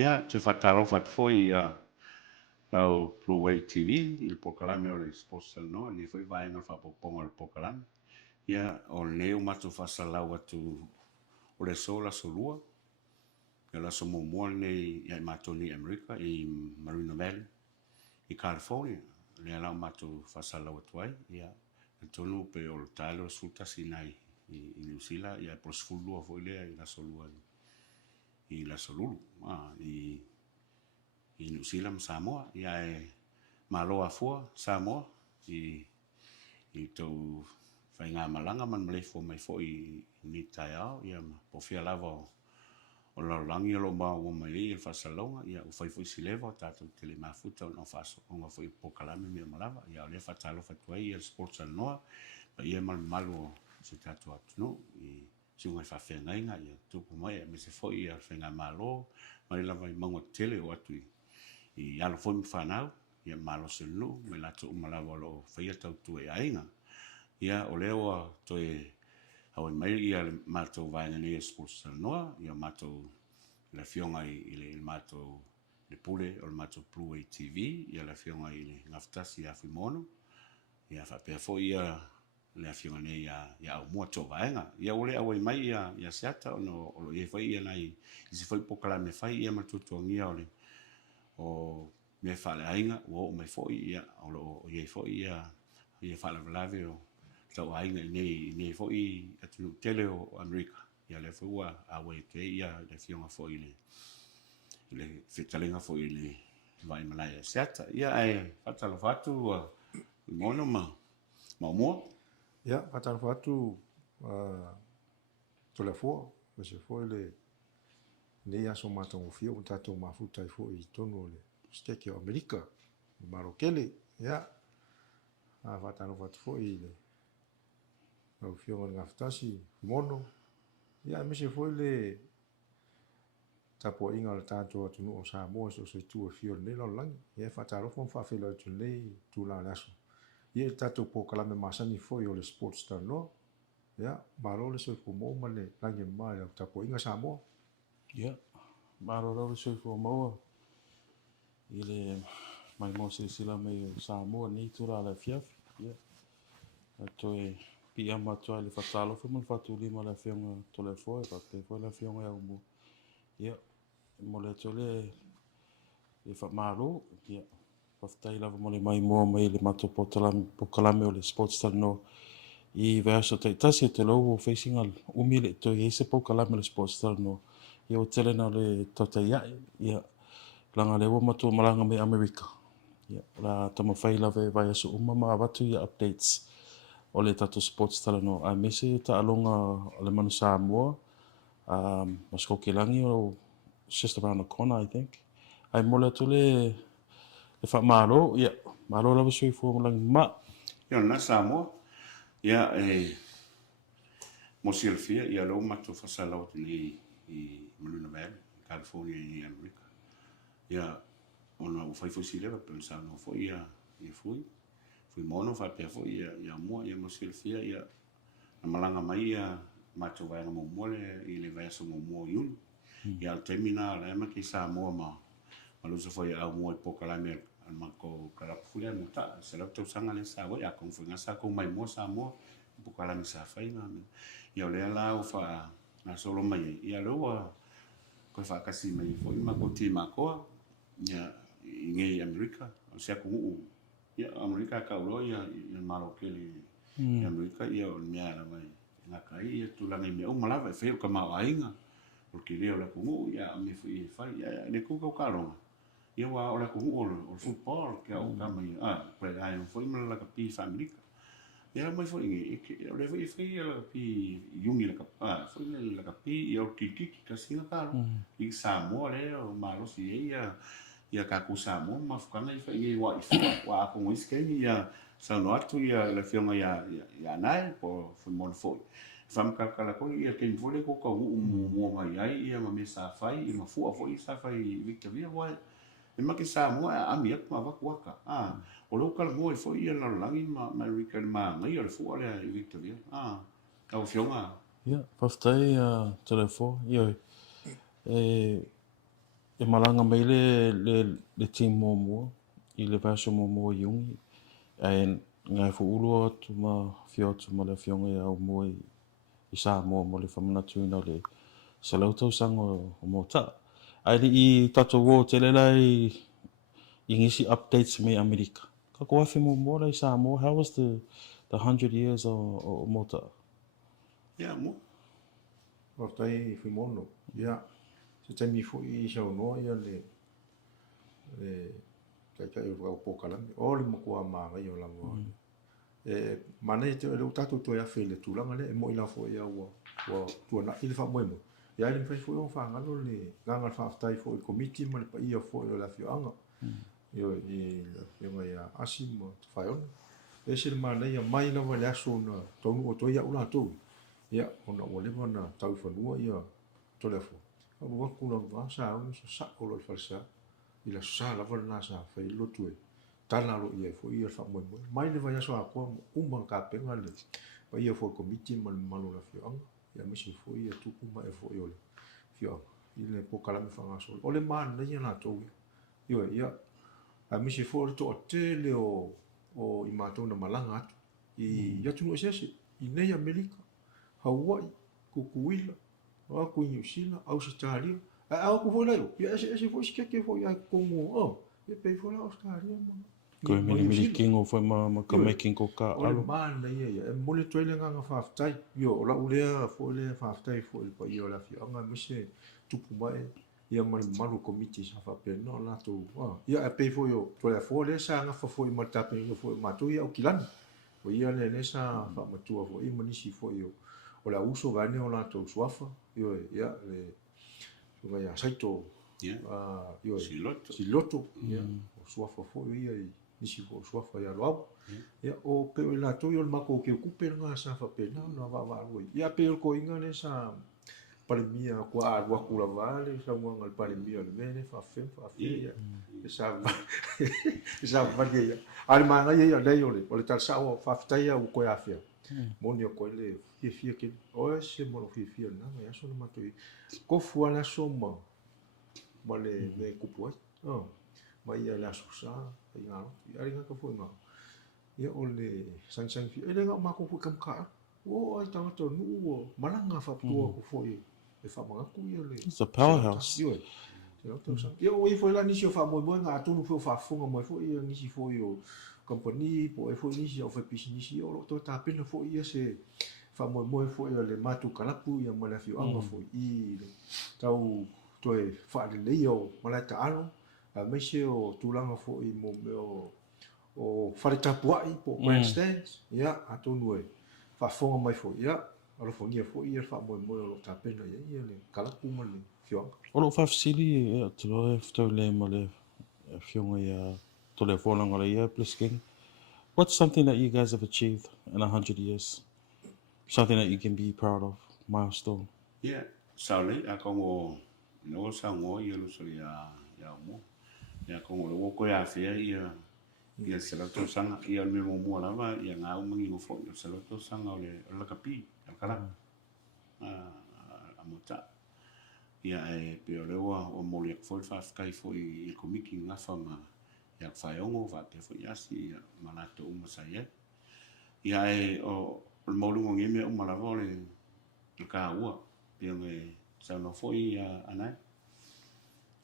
Ia, te whataro whatfoi au Bluway TV, il pokalame o le sports Talanoa, ni foi vaenga whapoponga le pokalame. Ia, o leo matu whasalau atu o le sola solua, ia la somo mua nei ia matu ni Amerika, i Marina Valley, i California. Le alau matu whasalau atu ai, ia, tonu pe o le talo suta sinai i New Zealand, ia prosfulua foi lea i la solua i la solulu, i New Zealand Samoa, ia e maloa fua Samoa, i tau whainga malanga man malefo mai fo i ni tai au, ia po fia lava o laulangi alo ma o mai i le whasalonga, ia u whaifo si lewa o tātou tele mafuta o na whaso, o ngā whai pokalame mea malava, ia o le whatalo whatuai i le sports Talanoa, pa ia malu o se tātou atunu, i siungai whawhengainga, ia tupu mai, me se fo i a whainga malo, mai lava i maunga tele o atu i alo foi whanau, ia malo se lu, me lato umalawa lo whaia tautu e ainga. Ia o leo a toi hau mai ia le mātou vaenga ni e sports Talanoa, ia mātou le fionga i le mātou le pule o le mātou Bluway TV, ia le fionga i le ngaftasi a Moana, ia whapea fo ia le fionga nei ia au mua tō vaenga. Ia ole au mai ia seata ono o ia whai ia nai, i se whai pokalame whai ia matutuangia o le o me fale ainga o me foi ia o ia foi ia fale lave o tau ainga nei foi atu tele o Amerika ia le fua a we te ia le fionga foi le fitalenga foi le vai malaya seta ia ai fatalo fatu mono mo ia fatalo fatu tulafo se foi le nei aso matongo fio o tatou mafuta i fo i tonu le steke o Amerika marokele ia a fatano fatu fo i le au fio nga ftasi mono ia me se fo le tapo inga le tatou atunu o Samoa so se tu fio le lo lang ia fatalo fo fa felo tu le tu la laso ia tatou po kala me masani fo i o le sports Talanoa ia maro le so fo mo male langi mai tapo inga Samoa. Ia, marorau le soifua maua i le mai mo sila mai o Samoa ni tura le fiafi. Ia, a toe pi ama toa le whatalofa mo le whatulima le whionga tole foe, pa pe foe le whionga au mo. Ia, mo le tole le whamaro, ia, paftai lava mo le mai moa mai le mato pokalame o le sports Talanoa. I verso Tasi te lau o facing al umile to i se pokalame le sports Talanoa. Ia o tele na le Tautuana, ia langa le wa matu malanga me Amerika. Ia la tama whai lave vai aso umama watu ia updates o le tato sports Talanoa. A mese ta alonga le manu Samoa, masko ke langi o just around the corner, I think. Ai mola tu le wha malo, ia, malo lava sui fu malangi ma. ia na Samoa, ia mo silfia, ia lo matu whasalau tini i Marina Valley, California i Amerika. Ia ona o fai fosi leva pensa no foi ia fui mono fa pe foi ia mo ia mosilfia ia na malanga mai ia macho vai na mo le i le vai so mo yun ia al terminal e ma ki sa mo ma lo so foi a mo pokalame al mako kala fuia no ta se lo to sanga le sa ia con fu sa ko mai mo sa mo pokalame sa fai na ia le la o fa na solo mai ia lo ko fa kasi mai foi ma ko ti ma ko ia ngai Amerika se ku ia Amerika ka lo ia malo ke le Amerika ia o mea la mai na kai ia tu la me o malava fe ka ma ainga porque le la ku ia me fui fa ia le ku ka lo ia wa o la ku o football que o ka mai pre ai foi me la ka pi fa Amerika ia mai foi ngi le foi la pi yungi la ka foi la ka pi ia o kiki ka singa ka i Samoa le o malo si ia ka ku Samoa ma fukanga i fa i wa ko ngis ke ia sa no atu ia le fionga ia nai po fu mon foi fam ka kala ko ia ke vole ko ka mo mai ai ia ma me sa fai i ma fu foi sa fai Victoria wa e ma ke Samoa a mi ma va kuaka o lo kala mo foi ia na langi ma America ma ngai o fu ole Victoria ka fionga Ia, paftai telefo, ia e malanga mai le team mua I le vaso mua yungi ai ngai fu ulo tu ma fio tu ma le fionga ya mua I Samoa mo le famana tuina le salauto sango mo ta ai I tatou wo te le lai I ngisi updates me Amerika ka ko afi mo lai Samoa how was the 100 years o mota Ia mo. O tai whimono. Ia, se taimi fwoi I sau noa ia le kai o pokalami. O le mokua māngai o lama. Mana I te o leo tatou toi awhi le tūlanga le, e mo I la fwoi ia ua tuana I le wha moemo. Ia le mwhai fwoi o whangalo le nganga whaftai fwoi komiti ma le pa ia fwoi o la fioanga. Io I le ia asim o te whaiona. E se le mana ia mai lawa le aso na tonu o toi ia ula tou. Ia, ona ua lewa na tau whanua ia tolefo. Aru waku na wasa au sa o loi falsa. Ila sa lava na sa fai lotu e. Tala lo ia fo ia fa mo. Mai le vai aso a ko umba ka penga le. Pa ia fo komiti mal malo la fioanga. Ia misi fo ia tupu ma e fo ia le. Fioanga. Ile po kala me fanga so. Ole man na ia na to. Ia. A misi fo le to tele o I matou na malanga atu. I ia tunu sese. I nei Amerika. Hawaii, Kukuila, aku New Zealand, Australia. Aku foi lá, ia esse foi que foi a como, ia pei foi lá Australia, mano. ko mili kingo foi ma ka making ko ka alo. Man ia, mole toile nga faftai. Yo, la ulea foi le faftai foi pa ia la fi. Anga mise tupu mai ia mal malu committee sa fa pe no la to. Ia pei foi yo, toile foi le sa nga fa foi ma tape foi ma to ia o kilani. O ia le sa fa ma tua foi manisi foi yo. O la uso gane o la to suafa yo ia le so ia saito yo siloto ia o suafa fo ia nisi fo suafa ia lo ia o pe la to yo mako ke kupe nga sa fa pe na va ia pe ko inga ne sa palimia ko a wa kula vale sa mo ngal palimia le mene fa ia sa va ia al manga ia le yo le o le tal sa o fa ftaia o ko afia Moni o koe le fia ke o se mo fia na ya so ma to ko fu na so ma le me kupu ai ma ia la so sa ia ringa ka fu ma ia o le sang fi ele nga ma ko fu kam ka o ai ta to nu o malanga fa tua ko fu e fa ma ku ia le it's a powerhouse ia o foi la ni si o fa mo nga tu no fu fa fu mo fu ia ni si fu yo compagnie po e foi nisi o foi business o to ta pena foi ia se fa mo foi le matu kalapu ia mo la fi anga foi I tau to e fa le yo mo la ta alo a me se o tulanga foi mo o fa ta puai po grandstand ia a to no e fa fonga mai foi ia alo fongia foi ia fa mo lo ta pena ia le kalapu mo le fi anga o lo fa sili to to le mo le fionga ia to le fola ngala ia plus king. What's something that you guys have achieved in 100 years? Something that you can be proud of, milestone. Ia, saule a kongo no sa ngo ia lo so ia mo. Ia kongo lo ko ia fia ia se la to sanga ia me mo lava ia nga o mangi fo se la to sanga le la kapi al kala. A mota. Ia e pe o molia fo fa kai fo I komiki nga fa ma ia whaiongo wa te fo yasi ia malato uma saia. Ia e o maulungo ngeme o malawa le ka ua. Pia nge sauna fo ia anai.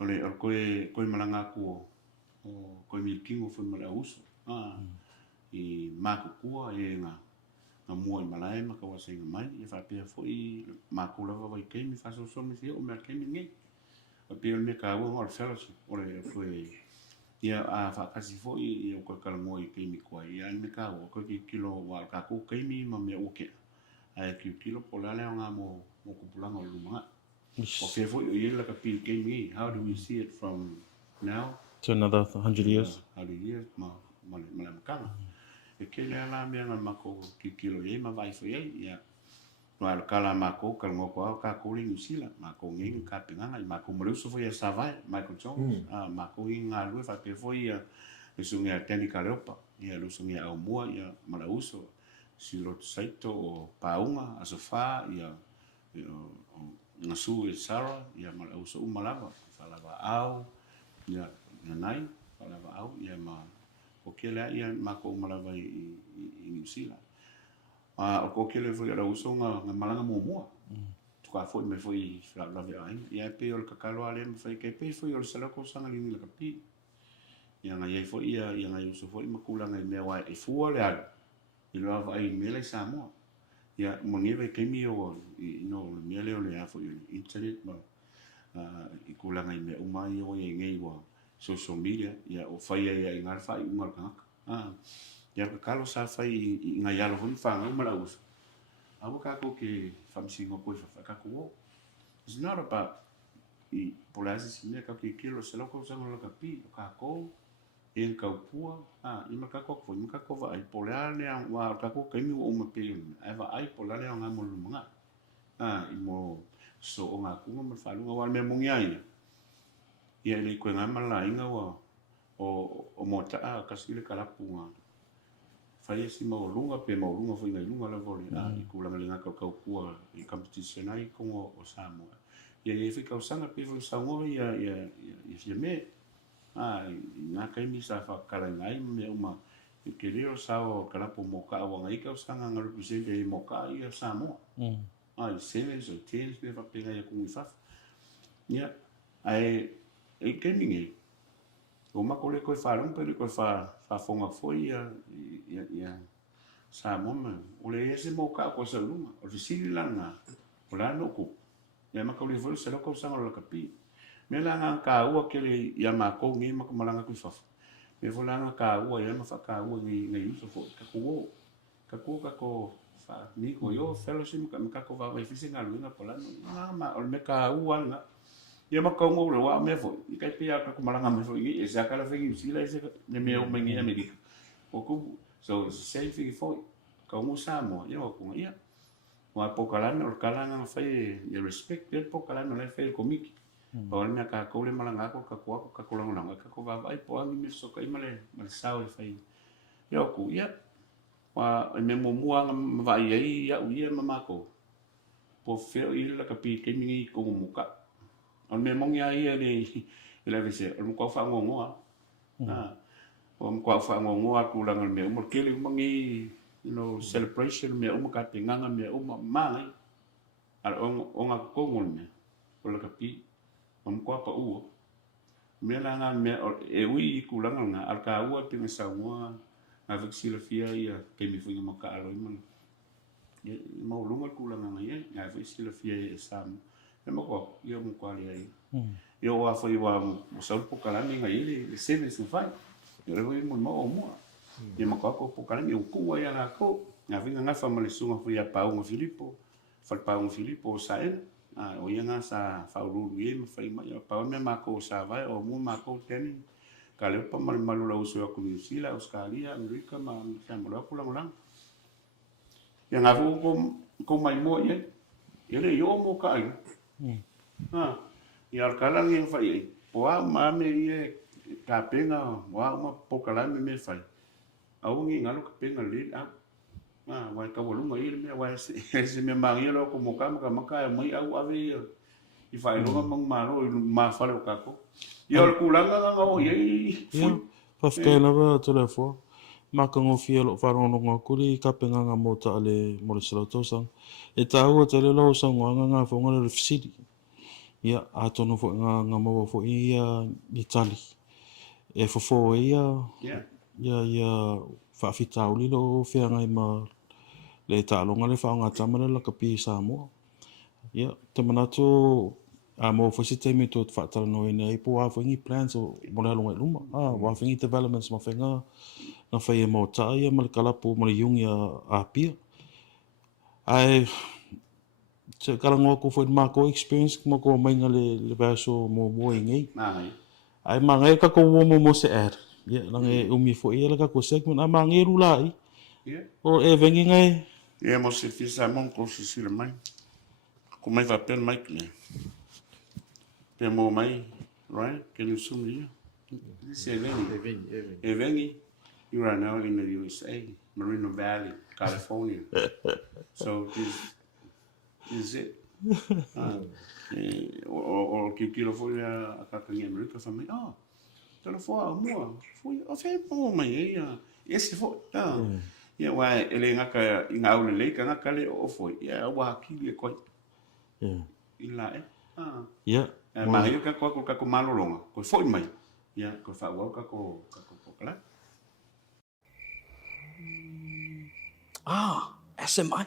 Ole o koe malanga ku o koe milkingo fo mala uso. I mako kua e nga mua I malai maka wasa inga mai. Ia whapea fo I mako lava wai keimi whaso so me fia o mea keimi ngei. O pia me ka ua ngol fellowship. Ole koe ia a whakasi fo I o koe kalango I keimi kua ia me ka o koe ki kilo wa ka ko keimi ma mea uke ai ki kilo po la leo nga mo kupulanga o lumanga o fia fo I la ka pi keimi how do we see it from now to another 100 years 100 years ma kanga e ke le ala mea nga mako ki kilo ye ma vai fo ye ia no al kala mako kalango ko ka ko New Zealand mako ngi ka pinganga mako mo so fo ia savai Michael Jones mako inga lu fa pe fo ia lusungi a teni kaleopa ia lusungi a mua ia malauso silot saito o paunga asofa ia ngasu e sara ia malauso umalava whalava au, ia nanai, whalava au, ia ma o ke lea ia mako malawa i New Zealand. O ko ke le foi ara uso nga malanga mua. Tuka foi me foi lawe ai. Ia pe o le kakalo ale me foi ke pe foi o le salako sanga lini le kapi. Ia nga ia foi ia nga uso foi makulanga i mea wai e fua le ala. I loa va ai mele Samoa. Ia mo ngewe ke mi o no mea leo le a foi internet ma i kulanga i mea umai o e ngei wa social media. Ia o fai ia i ngarfa i ungar kangaka. Ia kakalo sa fai i ngai alo honi whanga umara uso. Awa kako ke whamsingo koe whakako o. It's not about i polasi si mea kako i kilo se loko sanga laka pi o kako e kaupua. I makako ko i makako wa ai polale a wa kako kaimi o umape ai wa ai polale a ngā molu mga. I mo so o ngā kunga ma whalunga wa me mungi aina. Ia ele koe ngā malainga wa o Moataga kasile kalapu ngā. Fai si maulunga pe maulunga foi ngai lunga la vole I kulanga le ngaka kaupua I competition ai kongo o Samoa. Ia ia fika usanga pe foi Samoa ia fia me. Nga kai mi sa fa kala ngai me uma ke leo sa o kalapo moka wa ngai ka usanga nga represent e moka ia Samoa. I sevens or tens pe fa pega ia kungi fa. Ia ai e keninge. O makole koe wharong pere koe whafonga foi ia Samoa. O le ese mo ka ko sa lunga. O le siri langa. O la noko. Ia makole foi se loko sanga la kapi. Me langa ka ua ke le ia mako ngi makamalanga koe whafu. Me vo langa ka ua ia mawhaka ua ngai uso fo. Kako ni ko yo fellowship kako wa fisi nga luinga polano. Ma o me ka ua nga. Ia makongo le wa me foi I kai pia ka kumalanga me foi e sa kala fegi sila ese ne me o mengi Amerika o ku so sei fegi foi ka mo Samoa ia ko ia wa pokalana o kalanga fai ia respect pe pokalana le fai komiki pa ole me ka ko le malanga ko ka ko langa ka ko va vai po ani me so kai male sao e fai ia ku ia wa me mo mua vai ia ia mamako po feo I la kapi ke mingi ko muka on me mongi ai ele vese on ko fa ngongoa on ko fa ngongoa ku langa me mo kele mangi celebration me o ka pinganga me o mai al on a ko me o la kapi on ko pa u me langa me e wi ku langa nga al ka u pinga Samoa avec silafia ia ke mi fu mo ka alo mo lunga ku langa ia avec silafia e sam e mo ko ia mo ko ali ai eu wa foi wa mo sa po kala ni ngai le service fai eu le mo mo e mo ko po kala ni o ku ia na ko na vinga nga fa male sunga foi a Paulo Filipo sa en o ia nga sa fa ulu ie mo fai mai pa me ma ko sa vai o mo ma ko ten ka le pa mal malu la uso ko New Zealand Australia America ma sa mo la ko lang ia nga ko mai mo ia ele yo mo ka ai ia kalang yang fai wa ma me ia ka penga wa ma pokala me fai au ngi ngalo ka penga le wa ka volunga ile me wa se me mangi lo ko mo ka maka mai au ave I fai lo mang maro ma fa lo ka ko ia ku langa nga o ye Pafkena ba telefo makango fia lo farono nga kuri ka penga nga mota ale mo le tosang e tau te le lo sang nga fonga le fsidi ia atono fo nga mo fo ia Itali e fo ia fa fitauli lo fia nga ma le talo nga le fa nga tamana la kapi Samoa ia te manato a mo fo si te mi to fa Talanoa nei po a fo ngi plans o mo le longa luma wa fo ngi developments ma fenga na fa ia mo ta ia mal kala po mo le yungi a pia ai se karango ko foi mako experience mo ko mai ngale le baso mo ngai ai mangai ka ko mo se ia lange umi fo ia la ka ko segment a mangai rulai o e vengi ngai ia mo se fisa mon ko si le mai ko mai va pen mai kle pe mo mai right can you sum dia se Eveni you are now in the USA Moreno Valley California so this is it O kilo foi a kakangi Amerika fa mai. Tala foa mua. Foi o fe po mai ia. Esse foi. Ia wa ele ngaka inga au le ka ngaka le o foi. Ia wa ki ko. Ila Yeah. Ma ia ka ko malolonga. Ko foi mai. Ia ko fa wa ka ko kala. SMI.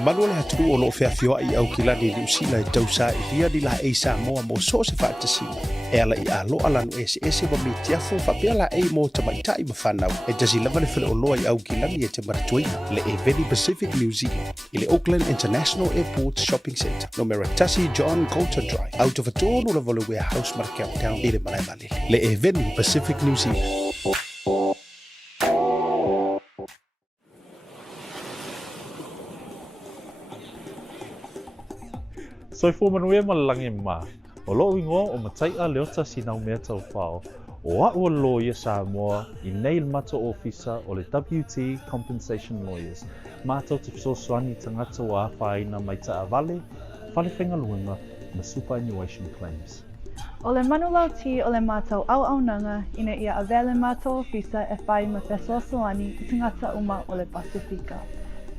Manu le hatu o lo feafioa I au kilani ni usila e tausa I ria ni la e Samoa mo so se whaatasi. E ala I alo alanu ese wa mi tiafu whapea la e mo tamaitai mawhanau. E tasi lava le while o loa I au kilani e te maratuina le Eveni Pacific New Zealand. I le Auckland International Airport Shopping Centre. No mera Tasi John Coulter Drive. Out of a tonu la vole warehouse market town I le malai vale. Le Eveni Pacific New Zealand. Soi fo manuia malangi ma. O lo ingoa o matai a leota sinau mea tau whao. O a ua lo ia Samoa I nei mato ofisa o le WT Compensation Lawyers. Mātou te fisosoani tangata o a whaina mai ta avale, whale whenga luenga na superannuation claims. O le manulau ti o le mātou au nanga ina ia avele mātou ofisa e whai ma fesoasoani I tangata uma o le Pasifika.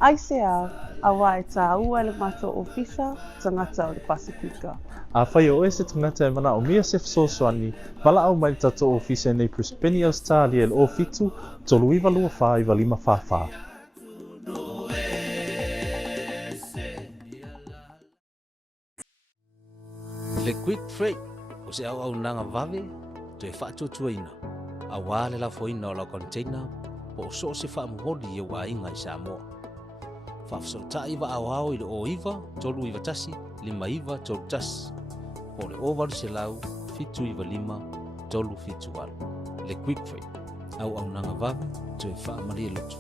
Aisea a wai tā ua le mātou ofisa tangata o le Pasifika. A whai o ese tangata e mana o mia se fisosoani, wala au mai tato ofisa nei Prispeni Australia le o fitu, tolu iwa lua whai wa lima whawha. Le Quickfreight o se au nanga vave to e whaatutuaina. A wā le lafoina o la container po o so se whaamuhori e wā inga I Samoa. Whafasautai wa au I le o iwa, tolu iwa tasi, lima iwa, tolu tasi. Po le ovaru se lau, fitu iwa lima, tolu fitu alu. Le Quickfreight, au nanga vave, to e whaamaria lutu.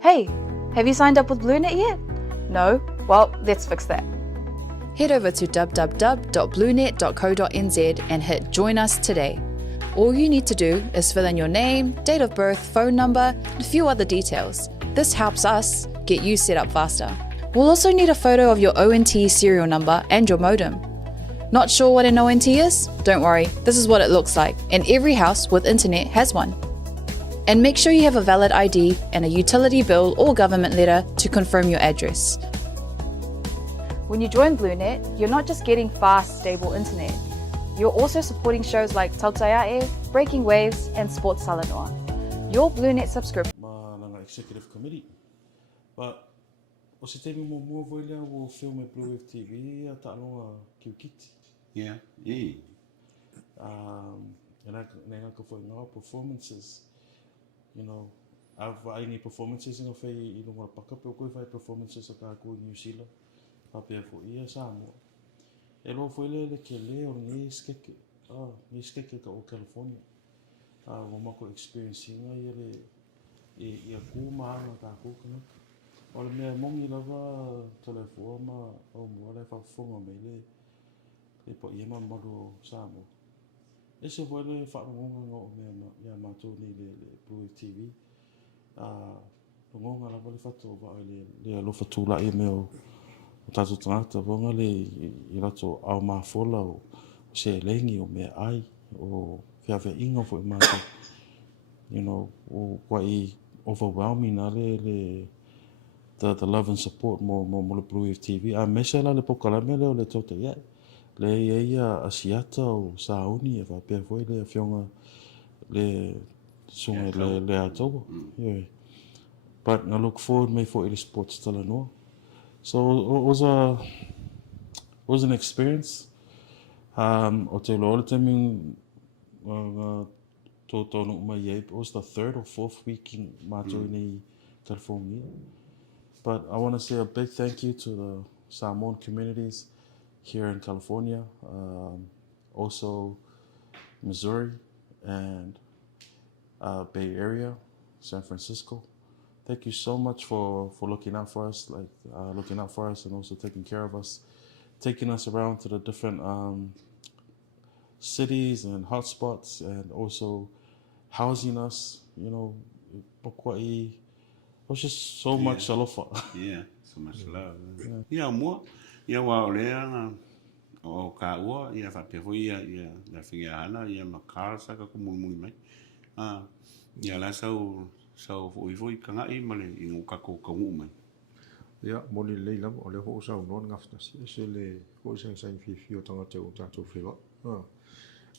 Hey, have you signed up with BluNet yet? No? Well, let's fix that. Head over to www.blunet.co.nz and hit Join Us today. All you need to do is fill in your name, date of birth, phone number, and a few other details. This helps us get you set up faster. We'll also need a photo of your ONT serial number and your modem. Not sure what an ONT is? Don't worry, this is what it looks like, and every house with internet has one. And make sure you have a valid ID and a utility bill or government letter to confirm your address. When you join BluNet, you're not just getting fast, stable internet. You're also supporting shows like Tautuana, Breaking Waves, and Sports Talanoa. Your BluNet subscription. Ma executive committee. But o se temi mo mua voi lea o filme Blue TV a Talanoa kiukiti. Yeah. And I ngaka foi ngā performances. You know, I need performances in a fei I lunga paka pe o koe fai performances a kākua New Zealand. Papea fo ia Samoa. E lo foi le ke le o ngi skeke. Ngi skeke ka o California. Wa mako experiencing ia le ia ku maanga ka ku kana. O le mea mongi lava telefo ma o mo le fa fonga me le po ia ma modo Samoa. Ese foi le fa ngonga ngo me ia matou ni le Blue TV. Ngonga lava le fato va le lo fatula ia me o tatou tangata vonga le I rato au mafola o se lengi o me ai o whiawhia inga fo I mātou. You know, o kwai overwhelming na the love and support mo le Blue TV. A mesa la le pokalame le o le tauta ia. Le ia asiata o sauni e whapea foi le whionga le sunga le atoa. Yeah. But I look forward me for the sports Talanoa. So it was an experience. O te loa le temi tōtono mai e, it was the 3rd or 4th week in mātou nei California. But I want to say a big thank you to the Samoan communities here in California, also Missouri and Bay Area, San Francisco. Thank you so much for looking out for us, looking out for us and also taking care of us, taking us around to the different cities and hotspots, and also housing us. You know, it was just so much alofa. Yeah, so much love. Yeah, more. Yeah, wa olea o ka ua ia fa pe ia la figa ana ia makara saka ko mui mai. Ia la sau foi kanga I male I nguka ko mai. Ya moni leila o le ho sa non ngafta se le ho sa fi o tanga te o tatou filo.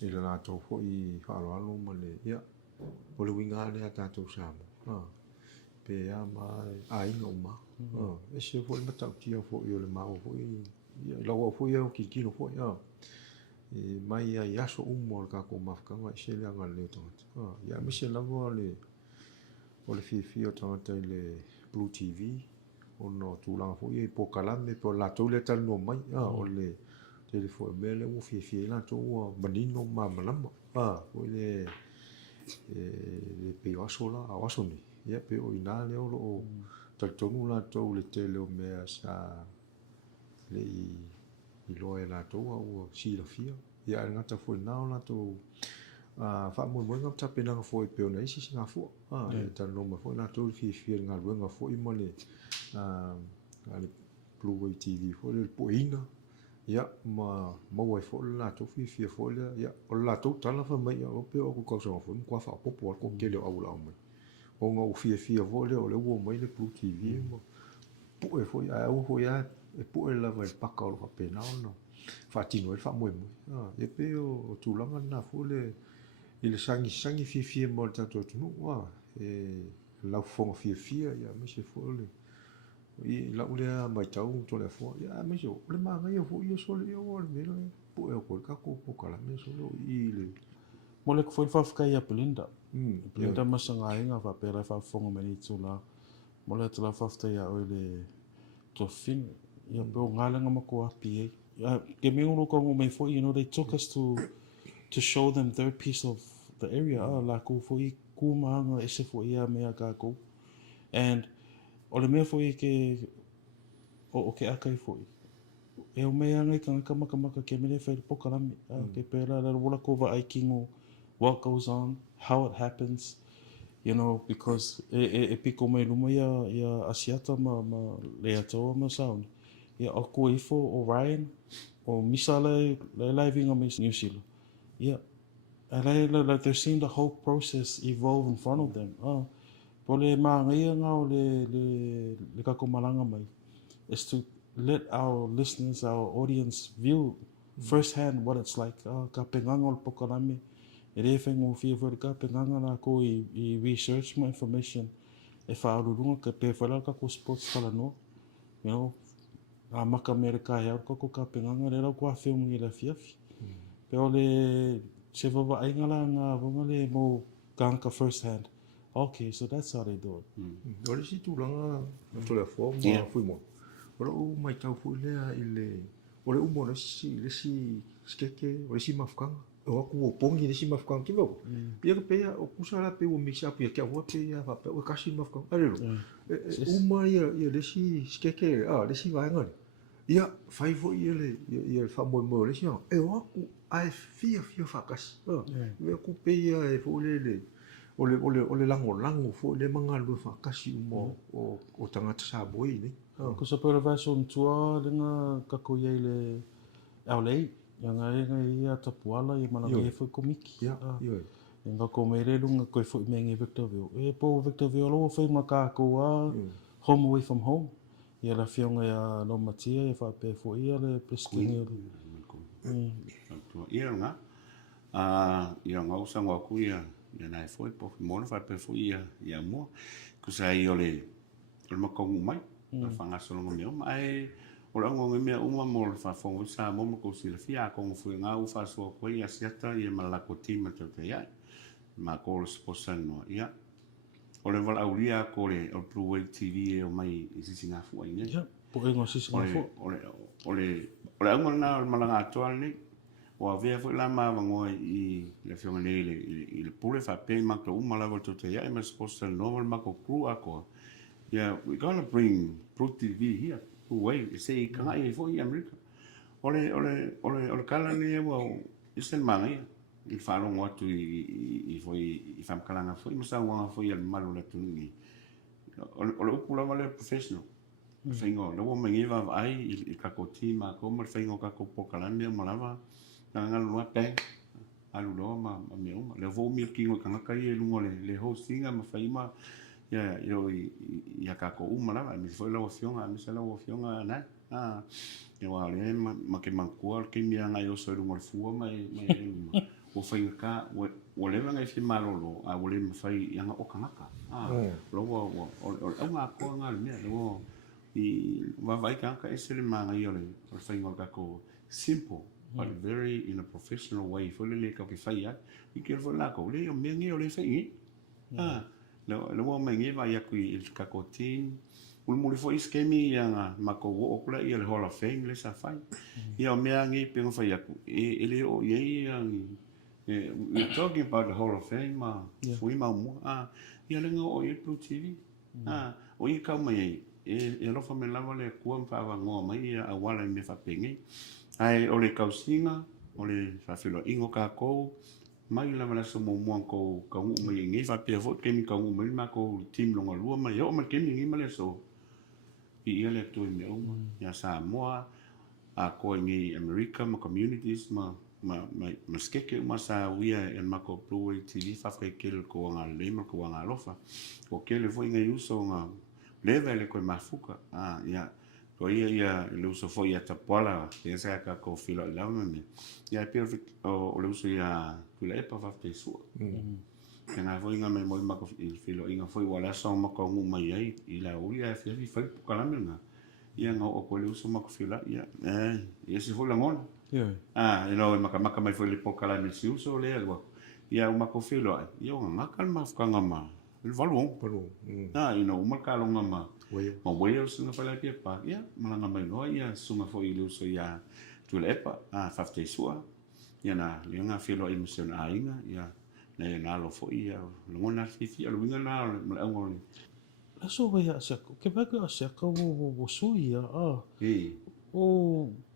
I le na to fo I halo male ya o le winga le tatou sa mo. Pe ya mai ai no ma. E se fo le mata tia fo I le ma fo I lo fo ia ki kilo fo ya. E mai ya so mo ka ko mafka ma se le nga le to. Ya mi se la vo le o le fi o tanga le Blue TV o no tulafono I po kalame po la to le tal no mai o le telefone mele o fi la to o manino malama o le pe wasola a wasoni ia pe o ina le o tatou la to le tele o me sa le I loe la to o si la fia ia ngata foi na la to fa mo mo ngata pe na foi pe ona isi singa fo ta no ma foi na to fi nga luenga foi mo le ale Blue TV fo le poina ia ma wai fo la to fi fo le ia o la to tala fa mai o pe o ko so fo ko fa popo ko ke le au la mai o ngo fi fo le o le wo mai le Blue TV mo po e fo ia o fo ia e po e la va pa ka o pe na no fa tino e fa mo e pe o tu la na fo le il sangi fi mo tatou no wa e lafo fi ia me se fo le I la ule mai tau to le fo ya me jo le ma ngai fo ia so le o le mero po e ko ka ko kala me so I le mo le foi fa fka ia Belinda masanga inga fa pera fa fongo me ni tula mo le tula fa fta ia o le to fin ia pe ngala nga mako api ke me uno ko me fo they took us to show them their piece of the area la ko fo I ku manga ese fo ia me ka ko and o le mea foi ke o ke akai foi e o mea ngai ka maka ke mele fai poka lami ke pera la rola ko va ai kingo what goes on, how it happens, because e piko mai luma ia asiata ma le atoa ma sound ia o ko ifo o Ryan o misa le living me New Zealand like they're seeing the whole process evolve in front of them po le maangai nga o le kakomalanga mai is to let our listeners, our audience view firsthand what it's like. Ka penganga o pokalame e re whengo fia fwere ka penganga la ko I research my information e whaarurunga ka pe whala ka ko sports Talanoa a maka mere ka hea ka penganga re rau kua whiungi la fiafi pe o le se wawa ainga la ngā wunga le mo ka firsthand. Okay, so that's how they do it. O le si tūranga to le fo mo fui mo. O le o mai tau fui lea I le o le umo le si skeke o le si mafukanga. O aku o pongi le si mafukanga ki wau. Pia ka pea o kusara pe o mix up ia kia hua pe ia whape o kasi mafukanga. Arero. Uma ia le si skeke le si vaenga le. Ia fai fo ia le whamoe le si hanga. E o aku ai fia whakasi. Ia ku pe ia e fo le o le lango fo le manga lu fa kasi mo o tangata sa boi ni ko sa pera vaso tua lenga ka ko ye le LA nga ia tapuala I malanga e fo komiki nga ko mere lunga ko fo me nge Victorville e po Victorville lo fo maka ko home away from home ia la fionga ia no matia e fa pe fo ia le preskingi ia nga ia nga usanga ku ia nai foi po mona fa pe foi ia mo ku sai ole makongu mai fa nga solo meu mai ora ngo me uma mo fa fo sa mo ko si fia ko fu nga u fa so ko ia siata ia malako tima te ia ma ko le sposa no ia o le wala aulia ko le o Blueway TV e o mai i singa fu ai ne Ia, po e ngā sisi ngā fo. o le aunga na o malanga atoa ni o a vea fu la ma wangoa i le fionga nei le pule fa pe ma ko umala to te ia e ma sposa no ma ko kru ako. Yeah, we're gonna bring Blue TV here. Blueway, say kanga i fo i America. Ole kala ni e wa isen mangai. I whalo ngatu i whamkalanga fo i masa wanga fo i al malu la tungi. Ole upula wale professional. Whaingo, le wo mangi wa ai i kako tima ko ma whaingo kako pokalande malawa. Nga lua peng. Alu loa ma me uma. Le vo mi kingo kanga kai e lungo le hostinga ma whaima. Ya yo ya kako malawa. Mi foi la fionga, mi sa la fionga na. Yo ale ma ke mankua ke mi anga yo so lungo fua mai o fai ka o le nga fi malolo a o le fai yanga o kanaka lo o nga ko nga me lo I va vai ka ese le manga yo le fai nga ko simple but very in a professional way fo le ka ke fai ya I ke fo la ko le o me ngi o le fai lo mo me ngi va ya ku il ka ko tin un mo le fo iskemi yanga ma ko o kula I le hall of fame le sa fai ya me ngi pe ngo fai ya ku ele o ye we're talking about the Hall of Fame, fui mau ia lenga o Blue TV, o I kau mai e lofa me lava le kua mwhawa ngoa mai ia a wala me whapenge, ai o le kausinga, o le whawhilo ingo ka kou, mai lava la somo muang kou kaungu mai ngi whapea fot kemi kaungu mai ma kou team longa lua mai, o ma kemi ngi ma le so, I ia le tui me uma, ia Samoa, a koe ngi America, ma communities, ma skeke masa wia en mako Blueway TV fa kel ko nga lema ko nga lofa o kele foi nga uso nga level ko mafuka ya ko ia le uso foi ya tapola pensa ka ko filo la me ya perfect o le uso ya kula epa fa tesu nga foi nga me mo mako filo nga foi wala so mako ngu mai ai ila o ia fi foi kala me nga ia nga o ko le uso mako filo ya se foi la ngona you know, maka mai foi le pokala ni si uso le alwa. Ia uma ko filo ai. Ia nga kan mafkanga ma. Il valong. You know, uma ka longa ma. Ma wea sunga pala pia pa. Ia malanga mai no ia sunga foi le uso ia tulepa. Fafte sua. Ia na nga filo i mission ainga. Ia na lo foi ia longona fifi alwinga na ngoni. So wea seko. Ke baka seko wo sui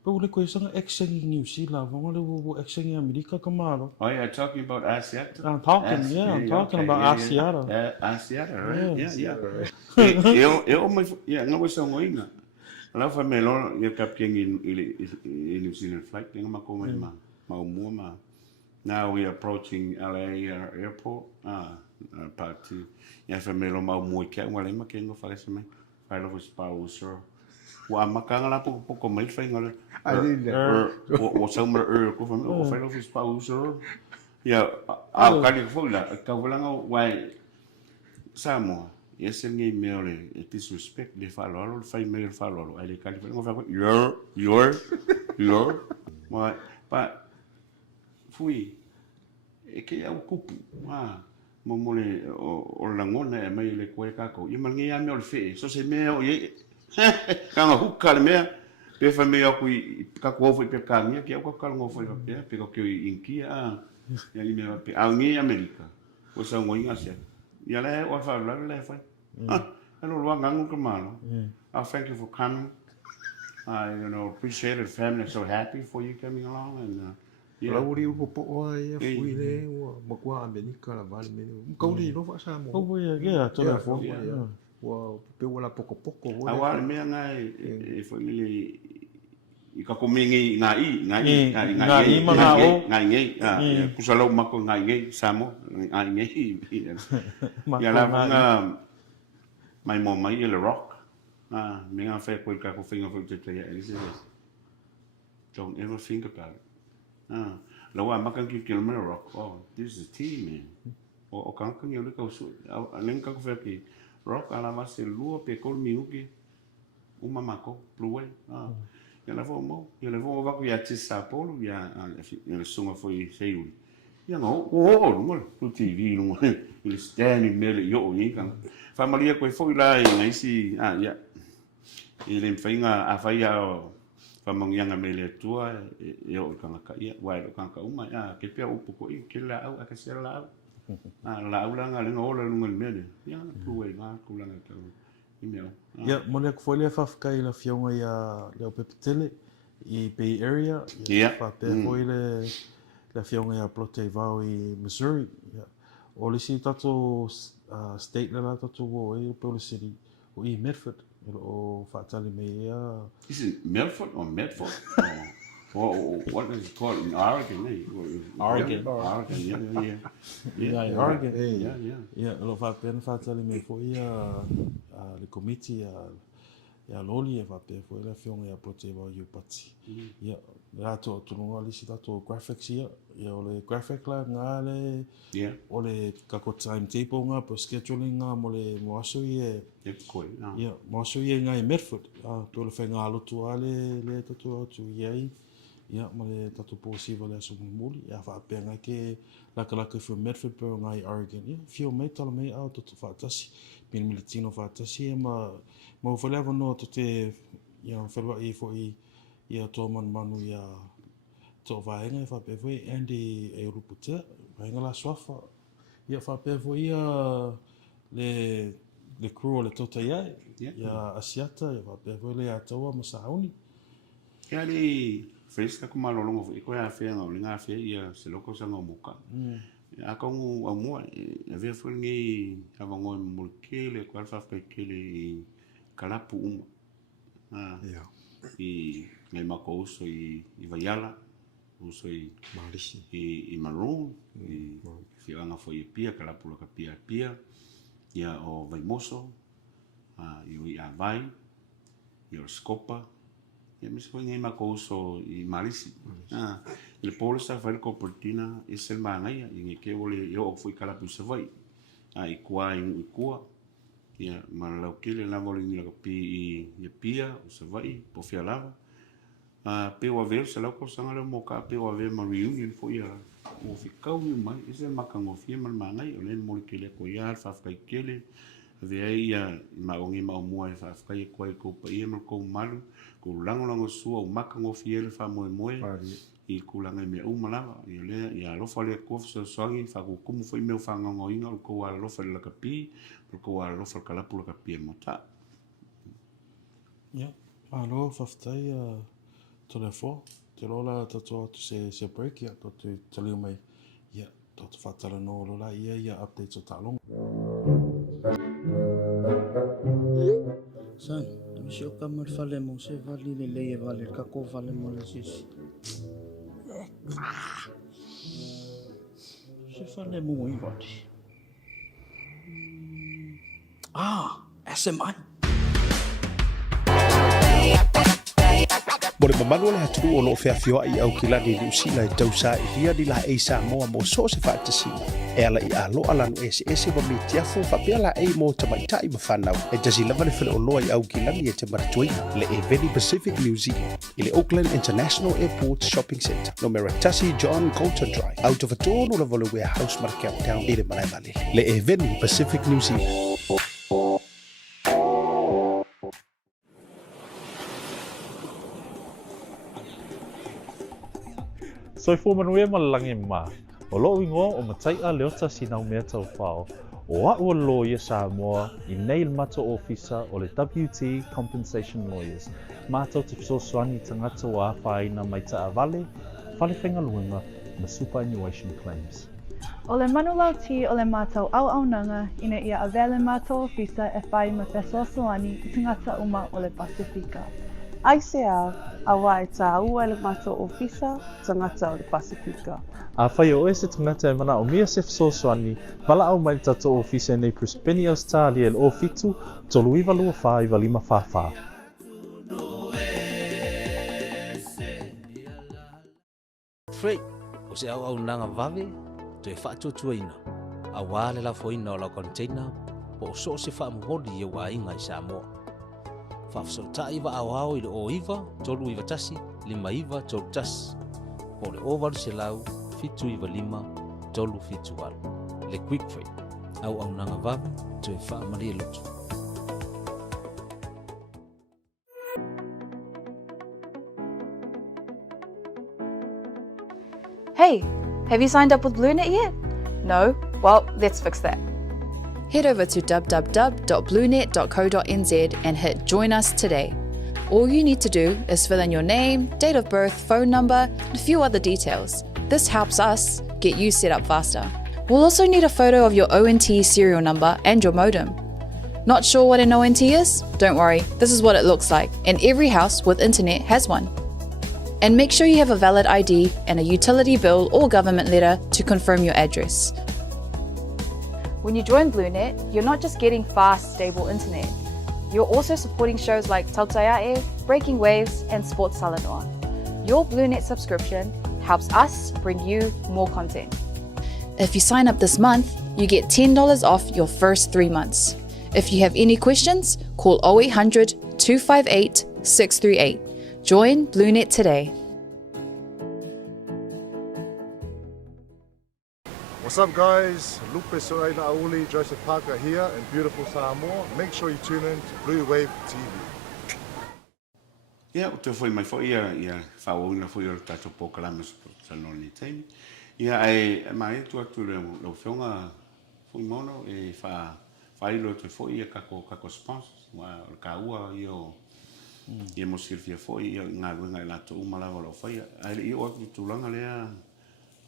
But le koe sanga accent in New Zealand, wangale wo accent in America kamaro. Oh yeah, talking about Asiata. I'm talking about Asiata. Asiata, right? Yeah. Nga wasa ngoinga. Ala fa melo ia kaptieng in New Zealand flight, nga mako mai ma. Now we are approaching LA airport. Part to ia fa melo mau mo ke ngale ma ke ngo fa mai. Fa lo spouse. Wa makanga la poko mai fai ngale. O sa mo ko fa o fa lo spouse. Ya kali fo la ka volanga wai Samoa. Yes ngi meole disrespect le fa lo fai me fa lo ai le kali ngo fa your ma pa fui e ke au kupu mo le o la ngona mai le koe ka ko I mangi a me o fe so se me o ye kanga hukka le me pe fa me aku ka ko foi pe kanga ke ko ka ngo foi pe ko ke inki ya I me pe a ngi America o sa ngo inga se ya le o fa le fa hello lo ngangu ka malo thank you for coming I appreciate it family so happy for you coming along and la uri upo po ai fui le ma kwa America la vale me ko ri no fa sa mo Oh yeah, telefon. Wa pe wala poko awal me ngai e foi le I ka komengi ngai kusalo mako ngai samo ngai ya la nga mai mo mai le rock me nga fe ko ka ko finga fo te ya don't ever think about it la wa maka ki kilometer rock this is tea man o kan kan yo le ka su len ka ko fe ki rock ala ma se luo pe kol miuki uma mako Blueway ya la fo mo ya le fo va ku ya tsi sa polo ya le sunga foi sei Ia ngō, lunga, tu TV lunga, ili stani mele yo ni kang. Familia koe fo ila ngai si, ia. Ile mfainga afaya famangianga mele tua, yo kanga ka ia, wai lo kanga uma, ke pia upu ko i, ke la au, aka sia la au. La au langa lenga ola lunga mele. Ia, kuwe ngā kulanga ka imeo. Ia, mole ko foi le whawhkai la fionga ia leo pepetele i Bay Area. Ia. Whapea foi le la fionga ia plote vau i Missouri. Ia. O le si tato state la tato wo e Pole City o i Medford. O whaatali me ia. Is it Medford or Medford? Or what is it called in Oregon? Oregon. Oregon, yeah. Yeah, Oregon. Yeah. Ia, lo whaatali me fo ia le komiti ia loli e whapea fo ia fionga ia plote vau i upati. Ia, rato tununga lisi tato graphics ia o le graphic la ngā le o le kako timetable ngā po scheduling ngā mo le moaso i ia moaso i ngā i Medford to le whainga alotu a le tatu atu iai ia ma le tatu pōsiva le aso muli ia whaapea ngā ke laka for Medford pero ngā i Oregon ia fio mei tala mei au tatu whaatasi mili tino whaatasi ia ma whalewa noa to te ia whalua i fo i ia tō manu ia tō whaenga e whapea fo i Andy e ruputea, whaenga la swafa. Ia whapea fo ia le crew o le tōta iai, ia asiata, ia whapea fo le ataua ma sahauni. Ia li whaeska ku malolongo fo i koe a whea ngau, linga a whea ia se loko sanga o muka. A kaungu a mua, a vea fo ngi hawa ngoi mulkele, kua alfa whaikele i kalapu uma. I ngai mako uso i Vaiala, uso i Marisi, i Maroon, i whianga fo i pia, kalapula ka pia, ia o Vaimoso, i a Vai, i o Skopa, ia misa fo ngai mako uso i Marisi. Le polisa whaile ko Portina, i se mangai, i ngai ke ole i o fo i kalapu se vai, i kua i kua, ia malau kele la voli ni la pi i pia o se vai po fia lava pe o ver se la ko sanga le moka pe o ver ma reunion fo ia o ficau ni mai ese makango fia mal mangai o le mo kele ko ia fa fa kele ve ia ma ongi ma mo e fa fa ko ko pa ia mo ko malu ko lango su o makango fia le fa mo i kulanga me umala i le ia lo fa le ko so soangi fa ko kumu foi meu fa ngo inga ko wa lo fa le kapi ko wa lo fa kala pula kapi mota ia alo faftai to le fo te lola to se break ia to te tali mai ia to fa Talanoa lo la ia update o talong san si o kamar fale mo se vali le vale ka ko vale mo le sisi se fale mo i vati SMI Mo le mamanu le hatu o loo feafioa i au kilani li usila e tausa i ria di la e Samoa mo so se whaatasi. E ala i alo alanu ese wa mi tiafo whapea la e mo tamaitai ma whanau. E tasi lava le whele o loa i au kilani e te maratuina le Eveni Pacific New Zealand. I le Auckland International Airport Shopping Centre. No mera Tasi John Colton Drive. Out of a tono le vole warehouse mara Cape Town i le malai vale. Le Eveni Pacific New Zealand. Soifua manuia malalangi ma. O loo ingoa o matai a leo Tasi nau mea tau whao. O ua lawyer Samoa i nei mata ofisa o le WT Compensation Lawyers. Mātou te whsosoani tangata o āwhaina mai ta avale, whalewhenga luenga na superannuation claims. O le manulau ti o le mātou au nanga ina ia avele mātou ofisa e whai ma whsosoani i tangata uma o le Pasifika. ICR a wai tā ua le mātou ofisa tangata o le Pasifika. A whai o ese tangata e mana o mia se whsosoani, wala au mai tato ofisa nei Prispeni Australia le o fitu, tolu iwa lua wha iwa lima whawha. Quickfreight, o se au nanga vave, to e whaatutuaina. A wale lafo ina o la container, po o so se whaamuhodi e wa inga i Samoa. Whafsota iwa au i le o iwa, tolu iwa tasi, lima iwa tolu tasi. Po le ovaru se lau, fitu iwa lima, tolu fitualu. Le Quickfreight, au nanga vavi, te whaamalia lutu. Hey, have you signed up with BluNet yet? No? Well, let's fix that. Head over to www.blunet.co.nz and hit Join Us today. All you need to do is fill in your name, date of birth, phone number, and a few other details. This helps us get you set up faster. We'll also need a photo of your ONT serial number and your modem. Not sure what an ONT is? Don't worry, this is what it looks like, and every house with internet has one. And make sure you have a valid ID and a utility bill or government letter to confirm your address. When you join BluNet, you're not just getting fast, stable internet. You're also supporting shows like Tautuana, Breaking Waves, and Sports Talanoa. Your BluNet subscription helps us bring you more content. If you sign up this month, you get $10 off your first 3 months. If you have any questions, call 0800 258 638. Join BluNet today. What's up, guys? Lupe Soraina Auli, Joseph Parker here in beautiful Samoa. Make sure you tune in to Blue Wave TV. Ia, o te whai mai whai ia whaoina whai o tatou pōkalama sanoni ni teimi. Ia, mai tu atu lau whionga whai mono e whailo te whai ia kako sponsors. O ka ua i o ia mo sirfia whai ia ngā ruenga i lato umalawa lau whai. I o atu tūlanga lea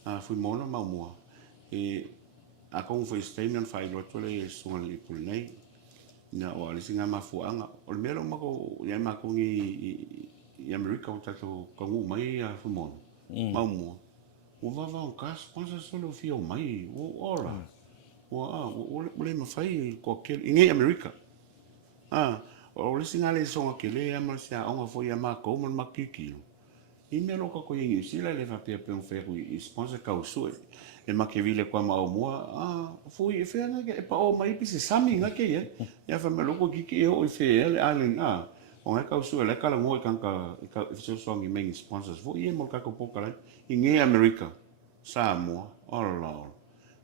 whai mono maumua. A kong foi statement fai loto le sunga li pulnei na o ali singa mafuanga o le melo mako ia mako i America o tato kongu mai a fumon mamu o vava o kas pansa solo fio mai o ora o le mafai ko kel inge America o le singa le songa kele ama sia onga foi ama ko man makiki i melo ko ingi sila le fa pe un ferro i sponsor ka usue e makevile kwa maomua fui e fena ke pa o mai pisi sami nga ke ya fa me loko ki o fe ele alen o nga ka usu ele kala mo kanka ka so song i main sponsors fo i mo ka ko pokala i nge America Samoa all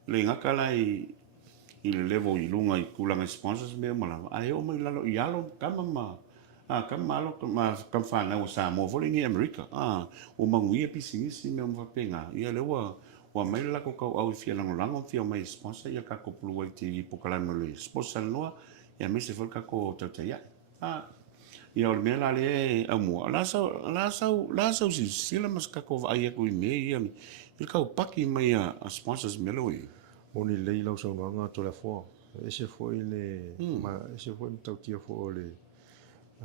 le nga kala i le level i lunga i kula nga sponsors me mala ai o mai lalo i alo kama kamalo kam fa na o Samoa fo i America o manguia pisi si me mo penga ia le wa mai la ko au fia lango fia mai sponsor ia ka ko Blue TV pokalano le sponsor noa ia me se fol ka ko tataia ia o mela le amo la sa si sila mas ka ko ai ko me ia il ka paki mai a sponsors melo i oni le lau so nga to la fo ese foi le ma ese foi tau tia fo le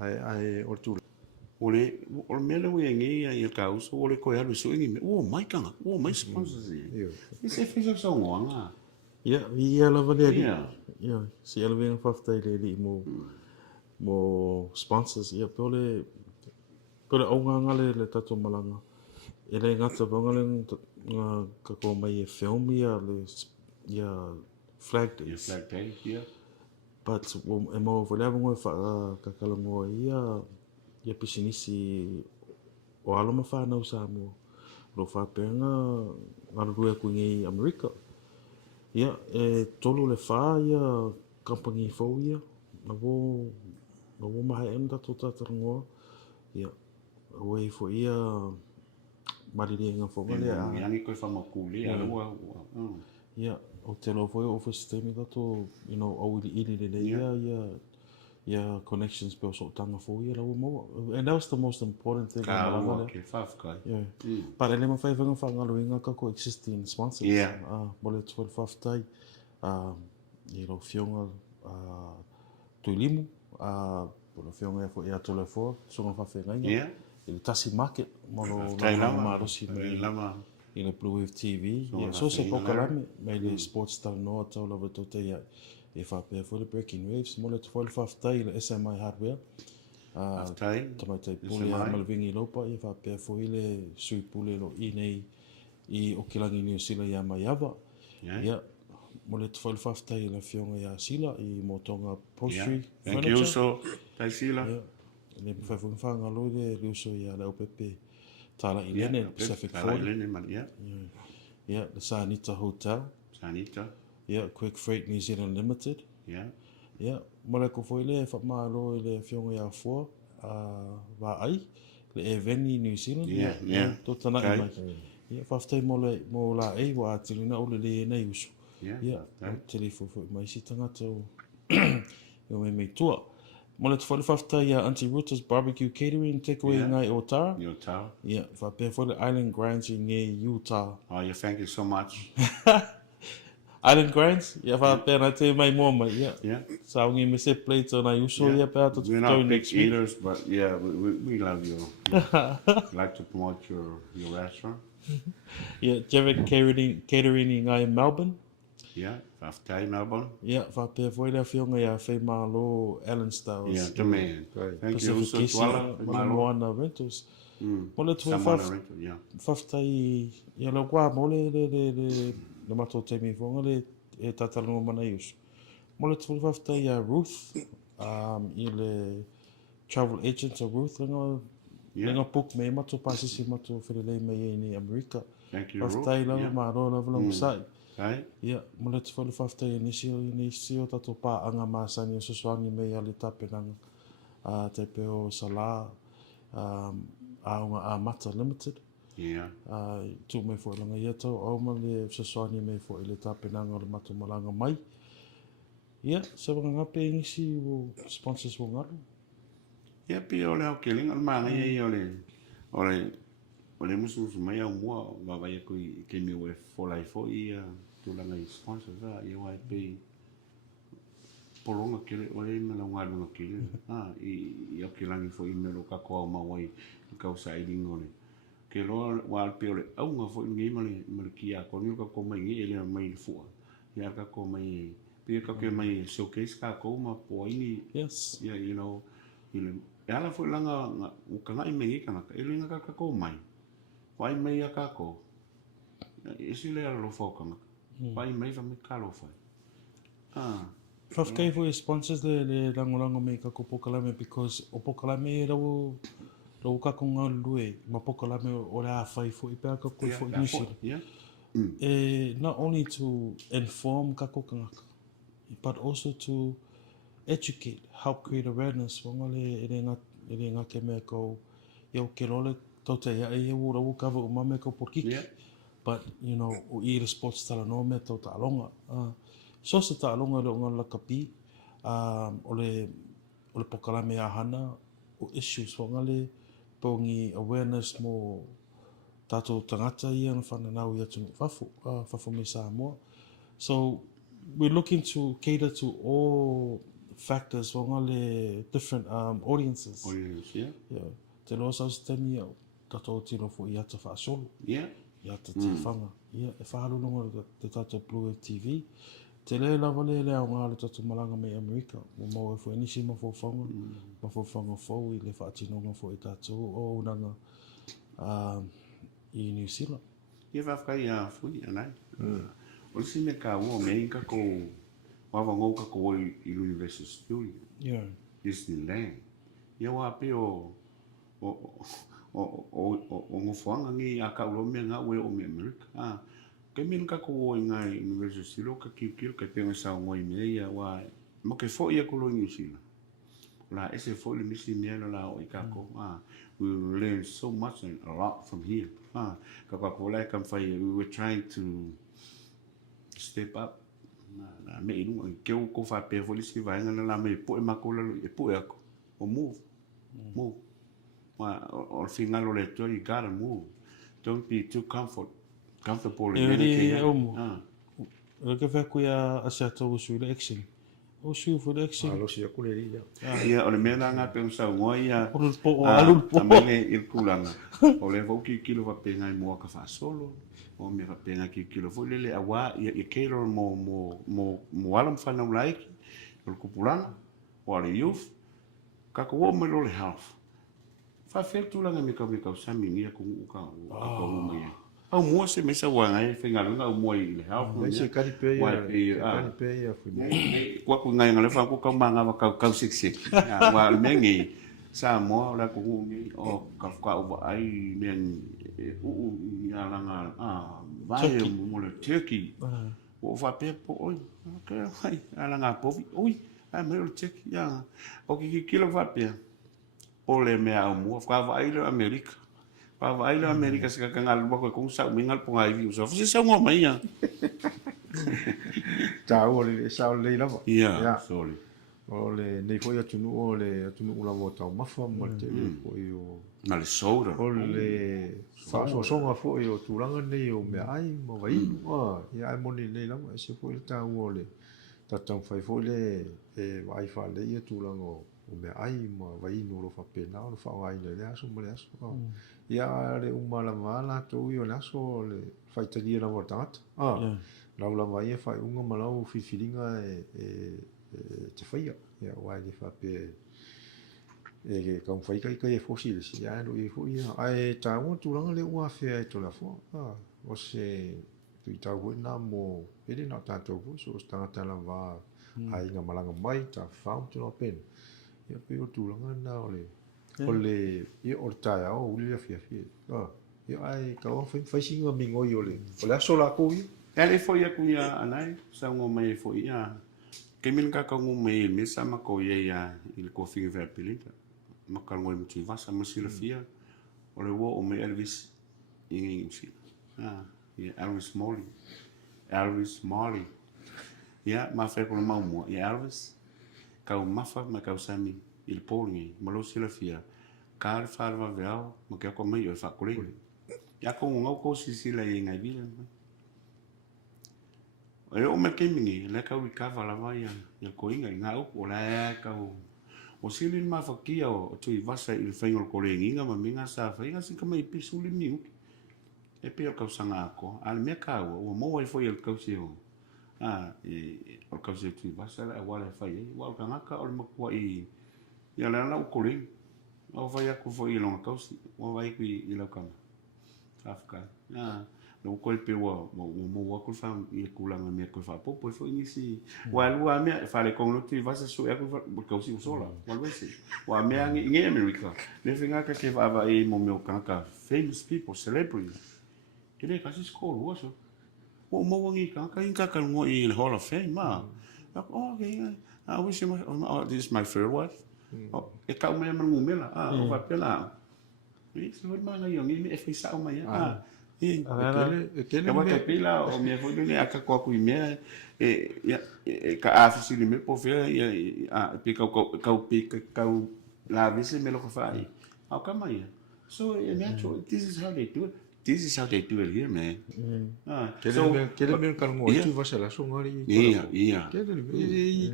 ai o tu ole melo e ngi ia ka uso ole ko ia so ngi o mai kanga o mai sponsors i se fisa so nga ia la vale ia si ele vem fafta ele mo sponsors ia pole o nga le tato malanga ele ngata bangale ka ko mai film ia le ia flag day ia but e mo vole mo fa ka kala mo ia pisinisi o alo mafai na Samoa lo fa penga ngarue ku ngi America ia tolu le fa ia company fo ia no mai enda tota ngo ia we fo ia marire nga fo vale ngi ko fa makuli ia o te lo foi office temi to au ili ia connections pe so tanga fo ia lo mo and that was the most important thing but ele ma fai vanga fanga lo inga ka ko existing sponsors bole 12 tai lo fionga tuilimu bole fionga fo ia tulafo so ma fa ngai il Tasi Market mo ma ro si lama in Blue Wave TV so se pokalame mai le sports Talanoa tau lava to ia e fa pe for the Breaking Waves mo le 12 tai le SMI Hardware tamatai pule malvingi lopa e fa pe fo ile sui pule lo nei i o kilangi New Zealand ia mai ava ia mo le 12 tai la fionga ia sila i Moatoga Upholstery thank you so tai sila le fa fanga lo le uso ia la opp tala i lene Pacific Ford Yeah, the Sanita Hotel. Sanita. Yeah, Quickfreight NZ Limited. Yeah. Yeah, mole ko foi le whamalo i le whionga ia fua, wa ai, le Eveni New Zealand. Yeah. Tō tana i mai. Yeah, whaftai mo la ei wa atilina o le le nei usu. Yeah, o telefo mai si tangata o me tua. Mole te whale whaftai Auntie Ruta's Barbecue Catering, takeaway ngai o Tara. Utah. Yeah, whapea whale Island Grinds i nge Utah. Oh, yeah, thank you so much. Island Grinds? Yeah, whapea na te mai mua mai, yeah. Saungi me se plates o na uso, yeah, pea to we're not big eaters, but yeah, we love you. Like to promote your restaurant. Yeah, JEVIK Catering i ngai Melbourne. Yeah, whaftai Melbourne. Yeah, whapea whai lea whionga ia whaimalo Allen Styles. Yeah, the man. Thank you. So Tuala, Moana Rentals. Mole tu Samoa rental, yeah. whaftai, ia lau kua mole le mato te mi whonga le e Talanoa mana iusu. Mole tu whaftai Ruth, i le travel agent of Ruth, lenga book me mato pasisi mato whirelei mai e ni Amerika. Thank you, Ruth. Whaftai lau maro lau lau sai. Right. Yeah, mole tu whaftai nisi o tato pā anga māsani o suswangi mei ali tapenanga. Te peo sala, aunga a Mata Limited. Yeah. Tu mai fo langa ia tau au ma le suswani mai fo ile tapenanga o le matu malanga mai. Yeah, se wanga ngape ngisi o sponsors o ngaru. Yeah, pi ole au keling al manga ia ole musu mai au mua wa vai ko ke mi we fo lai fo ia tu langa i sponsors ia wai pe polonga kele ole me la ngalu kele i au kelangi fo i me lo ka ko ma wai ka sa i ngone ke lo wa pe ole au nga fo ngi male kia ko ni ka ko mai ele mai fu ia ka ko mai pe ka ke mai showcase ka ko ma po ini yes yeah, you know ile ala fo langa u ka ngai me ka ele nga ka ko mai wai mai ka ko isi le lo fo ka wai mai fa me ka lo fa Whafkei fo e sponsors le rangorango me ka ko pokalame because o pokalame rau ka ko ngā lue ma pokalame o le a whai fo i pēr ka koe fo i nisi. Not only to inform ka ko kangaka, but also to educate, help create awareness. Wanga le ere ngā ke mea ko iau ke role tau te ia e u rau kawa o mame ko porkiki. But, you know, o i re sports Talanoa me tau ta alonga. So se ta alonga le o ngā lakapi, o le pokalame a hana, o issues wanga le pongi awareness mo tātou tangata ia na whananau ia tungu whafo me Samoa. So we're looking to cater to all factors wanga le different audiences. Yeah. Te loa sau se temi au tātou tino fo i ata whaasolo. Yeah. I ata te whanga. E whahalunga te tātou BluNet TV. Te le lava le au ngā le tātou malanga me Amerika. Mo mau e fo enisi ma fo whanga. Ma fo whanga fo i le whaatinonga fo i tātou o unanga i New Zealand. Ia whawhkai a fui anai. O si me ka ua me inka ko wawa ngau ka ko i Universal Studio. Yeah. Disneyland. Ia wa pe o ngofuanga ngi a ka ulo me ngā ue o me Amerika. Ke min ka ko i ngai Universal Studio ka kiu ka te ngā ngoi me ia wa mo ke fo ia ko lo New Zealand. La ese fo le misi me la o i ka ko. We will learn so much and a lot from here. Ka ko lai kam fai we were trying to step up. Na me inu ke ko fa pe fo le si vai ngana la me po e makola e po e ko. O move. Or fingalo le to you gotta move. Don't be too comfortable in anything. Ke fa ku ya asato usu le action. O sui for the action. Alo si aku le ria. Ia o le mea nga pe sa ngoi ia. O alu po. Amele il kulanga. O le vo ki kilo va pe ngai mo ka fa solo. O me va pe ngai ki kilo fo le awa ia e kero mo alam fa na like. O kupulanga. O le youth. Ka ko mo le half. Fa fe tu langa me ka sa mingia ku ka ko mo ia. Au mua se me sa wanga e whenga runga au mua i le hao. Mai se kari pe ia funi. Kua ku ngai ngale whangu kau manga wa kau siksik. Wa mengi sa moa la ku ngi o ka whaka uwa ai men uu i alanga vai mo le turkey. O fa pe po oi. Okay, vai. Ala nga povi. Oi, ai me le turkey ya. O ki kilo fa pe. O le me au mo fa vai le America. Fa vai le America se ka ngal ba ko sa mingal po ngai vi so. Fa se ngo mai ya. Tau le sa le lava. Yeah, sorry. O le nei foi atunu o le atunu ula mo tau mafa mo te foi o na le soda. O le faʻasoa foi o tulaga nei o mea ai ma vainu ia ai moni nei lava ese foi le tau o le tatau fai foi le e vai faʻalei e tulaga o mea ai ma vainu o lo faapena o lo faaaogāina le aso ma le aso ia le uma lava latou i o le aso o le faitalia lava o le tagata lau lava ai e faaiʻuga ma lau filifiliga te whaia. Ia, wai le whape e kaum whai kai e fosi le si ai e fo ia. Ai tā ua tūranga le ua whea e tulafono. O se tui tau hoi nā mō pere nā tātou hoi so tangata la wā ai ngā malanga mai tā whao tūna o pena. Ia pe o tūranga nā o le ia o le tāia o uli la whia whia. Ia ai kaua whai singa mingoi o le aso la kou ia. Ele foi a kuia anai, sa ngo mai foi a ke min ka ngu mai me sa ma ko ia ia il ko fi ver pilita. Ma ka ngoi mti vasa ma sila fia. O le wo o me Elvis in si. Ia Elvis Molly. Elvis Molly. Ia ma fe ko ma mo. Ia Elvis ka o mafa ma ka sami il polni ma lo sila fia. Ka fa va veo ma ke ko mai o fa ko le. Ia ko ngau ko si sila i ngai vila. E o me kemingi, le kau I kawa lawa ia ko inga I ngā upo, le kau o silin ma whakia o tui vasa I le whaingol ko le inga ma minga sa whainga si ka mai pisu li miu. E pe o kau sanga ako, ale mea kau o moa I foi el kau se o. O kau se tui vasa le awale whai e, wa o ka ngaka o le makua I le ala u ko le. O whai aku foi I longa kau si, o wai ku I lau kama. Afka. No ko pe wa mo ko fa I kulanga me ko fa po foi nisi wa lua me fa le kon tu va se e ko si sola wa wese wa me ngi America le finga ka ke va E mo me ka famous people celebrities ele ka si sko lo so o mo ngi ka inka ka ngo I Hall of Fame ma okay I wish him this is my first wife e ka me mo me la o va pela isso vai mais aí me e fez sa uma Kama te pila o me foi ni aka ko ku me ka afisi ni me po fe pe ka la visi me lo ko fai au kama ia so this is how they do it here man Kele me ka ngo tu va la so ngari ia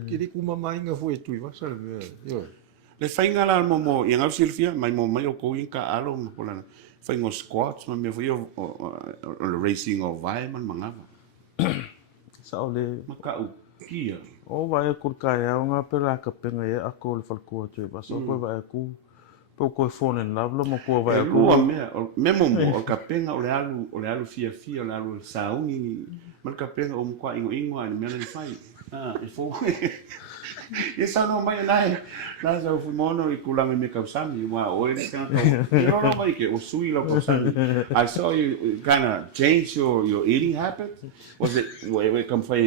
kele ku mama inga foi tu va sa le fainga la mo ia ngau Silvia mai o ko inka alo mo pola faingo squats ma me foi o racing o vai man mangava sa ole makau kia o vai ko kai a nga pela ka penga e a ko le falko tu ba so ko vai ku po ko phone en love lo mo ko vai ku me mo o ka penga o le alu fia o le alu saungi mal ka penga o mo kwa ingo ani me le fai e fo e sa no mai nai na sa fu mono I kulanga me kausami wa o e ka no mai ke o sui lo kausami I saw you kind of change your eating habit was it we come for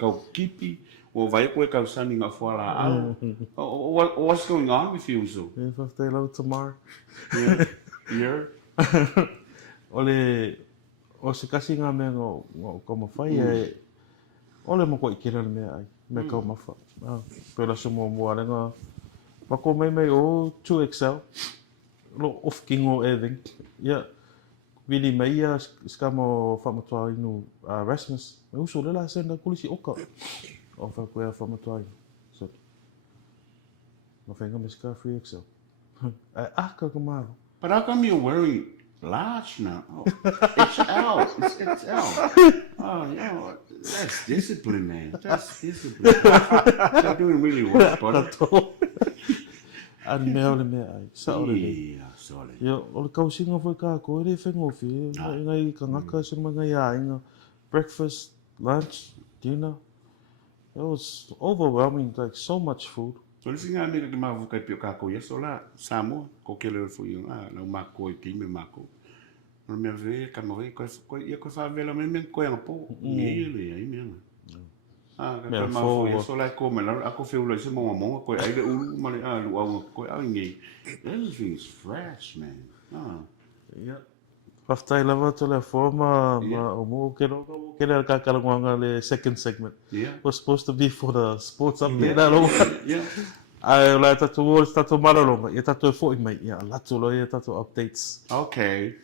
ka kipi o vai ko kausami nga fora what's going on with you so if I stay low tomorrow here ole o se kasi nga me ngo ko mafai e ole mo ko ikira me ai me ka mafa pela so mo nga pa ko mai o 2XL lo of kingo eving ya vili mai ya skamo famatua inu Rasmus me uso le la senda kulisi oka o fa ko ya famatua so no fenga me ska 3XL ka malo but how come you're wearing large now XL it's XL oh yeah that's discipline man that's discipline you're doing really well but an meole me ai sa ole yo ole kausinga foi ka ko re fengo fi ngai ka ngaka se ma ngai ai breakfast lunch dinner it was overwhelming like so much food so le singa me ke ma vuka pio ka ko yeso la Samoa ko ke le foi na ma ko ki me ma ko me ve kamari ko ia ko fa vela me ko yang po ngi le ai me ka ma fo so la ko me la ako fe ulo se mo ko ai le ulu ma le lu au ko ai ngi everything's fresh man yeah After lava to la forma o mo que era kakalanga le second segment was supposed to be for the sports update yeah ai la tatou tatou malolonga ia tatou foi mai ia latu lo ia tatou updates okay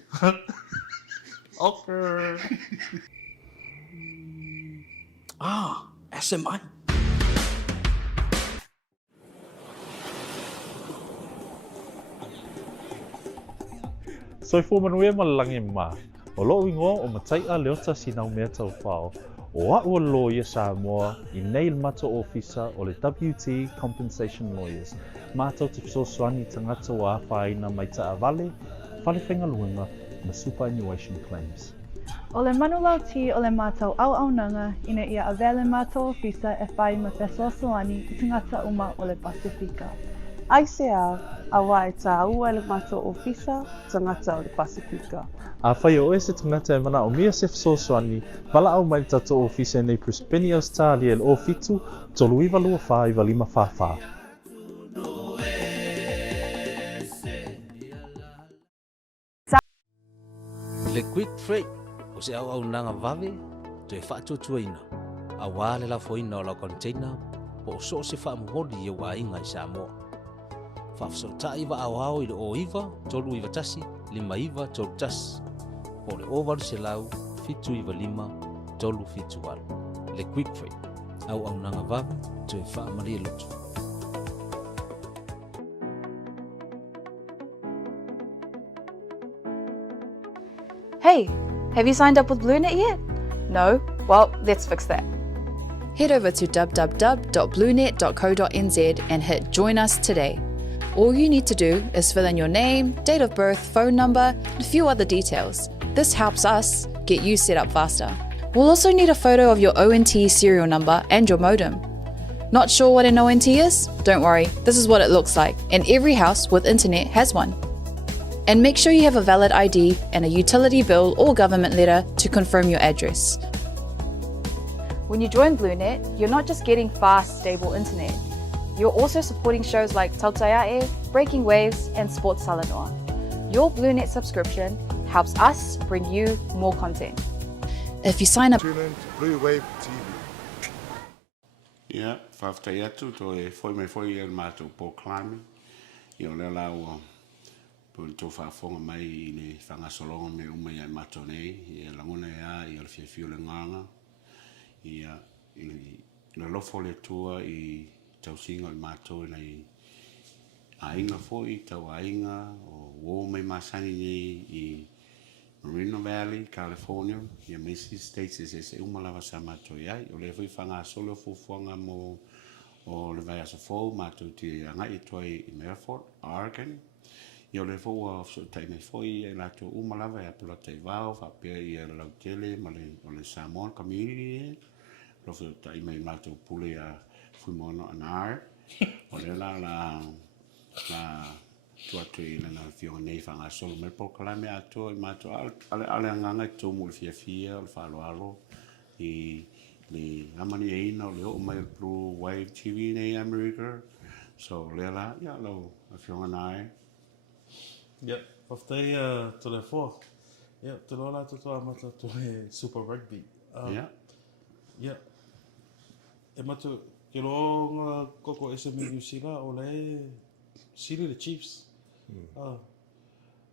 SMI. So for manue malangi ma, o lo ingo o matai a leo Tasi nau mea tau whao, o ua lawyer Samoa I nei mato ofisa o le WT Compensation Lawyers, mātou te fisosoani tangata o āwhaina mai ta avale, whalewhenga luenga ma superannuation claims. O le manulauti o le mātou au-aunanga ina ia avele mātou ofisa e whai ma fesoasoani I tangata uma o le Pasifika. Aisea, awa e tā ua le mātou ofisa, tangata o le Pasifika. A whai o se tangata e mana o mia se fisosoani, wala au mai tato ofisa nei Prispeni Australia o fitu, tolu iwa lua wha iwa lima whawha. Le Quickfreight o se au nanga vave to e whaatuatuaina a wā le lafoina o la container po o so se whaamuhori e wā inga I Samoa. Whaafasautai wa au I le o iwa tolu iwa tasi, lima iwa tolu tasi, po le ovaru se lau fitu iwa lima tolu fitu walu. Le Quickfreight au nanga vave to e whaamaria lotu. Hey, have you signed up with BluNet yet? No? Well, let's fix that. Head over to www.blunet.co.nz and hit Join Us today. All you need to do is fill in your name, date of birth, phone number, and a few other details. This helps us get you set up faster. We'll also need a photo of your ONT serial number and your modem. Not sure what an ONT is? Don't worry, this is what it looks like, and every house with internet has one. And make sure you have a valid ID and a utility bill or government letter to confirm your address. When you join BluNet, you're not just getting fast, stable internet. You're also supporting shows like Tautuana, Breaking Waves, and Sports Talanoa. Your BluNet subscription helps us bring you more content. If you sign up, Tune in to Blue Wave TV. Yeah, whaftai atu to e foi mai foi e mātou po climbing. I o lea lau pun tō whaafonga mai I ne whangasolonga me umai ai mātou nei. I langona ea I o le whiawhiu le nganga. I na lofo le tua I tausinga I mātou nei ainga foi, tau ainga o wō mai masani nei I Moreno Valley, California. I a Macy States se umalawa sa mātou iai. O le fui whangasolo fufuanga mo o le vai asa fōu mātou ti angai toi I Melbourne, Oregon. I o le fōu a so tainei foi e lato umalawa e apula tai vau, whapea I a lautele ma o le Samoan community e. Lofu tai mai mātou pule a fuimono anar. O le la tuatu I lana fionga nei whangasolo me pokalame ato I mātou ale anganga I tō mule fia o le whaloalo I le amani eina o le o mai Blue Wave TV nei America. So le la, ia lo a fionga nai. Yeah, aftai to le four. Yeah, to lola to amata to Super Rugby. Yeah. E matu ke longa koko SMI New Zealand o le Siri the Chiefs.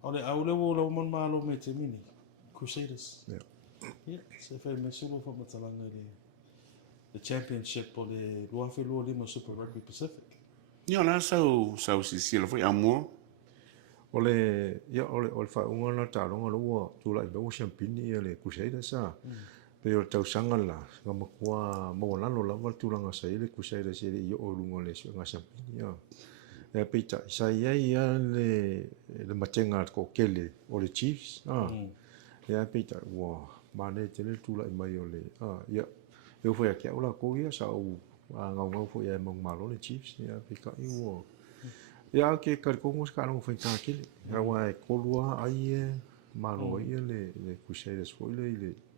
O le au le wo man malo me te mini Crusaders. Yeah, se fai me sulu fa matalanga the championship o le luafelu lima Super Rugby Pacific. Ia la sau si sila foi amor. O le whaunga na tāronga rua tūla I bewa champini I le Crusaders a. Pe o tausanga la, ngā makua mawanano lawa tūranga sa I le Crusaders I le o runga le ngā champini a. E peita, sa iai le matenga ko kele o le Chiefs. E peita, mane tene tūla I mai o le. Ia, e ufo ia kia ula ko ia sa au ngau fo ia mang malo le Chiefs. Ia peika I ua. Ia ke karikongos ka anong whaita kele. Hawa e kolua ai e malo ia le Crusaders foi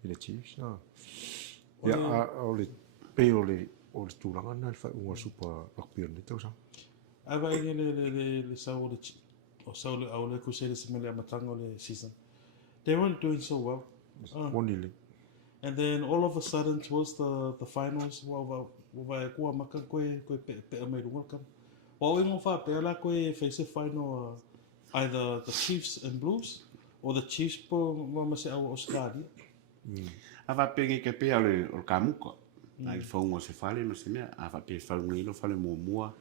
le Chiefs ia o le pe o le tūranga na le whai super rugby ni tau sa. Ava inge le sau o sau le au le Crusaders me le amatanga o le season. They weren't doing so well. Monili. And then all of a sudden towards the finals, wa kua maka koe pe mai runga kam. Wa ingo fa pe la koe face final either the Chiefs and Blues or the Chiefs po ma se au Australia. Ava penge ke pe ale o kamuka. Ai fongo se fale no se mea ava pe faungi no fale mua.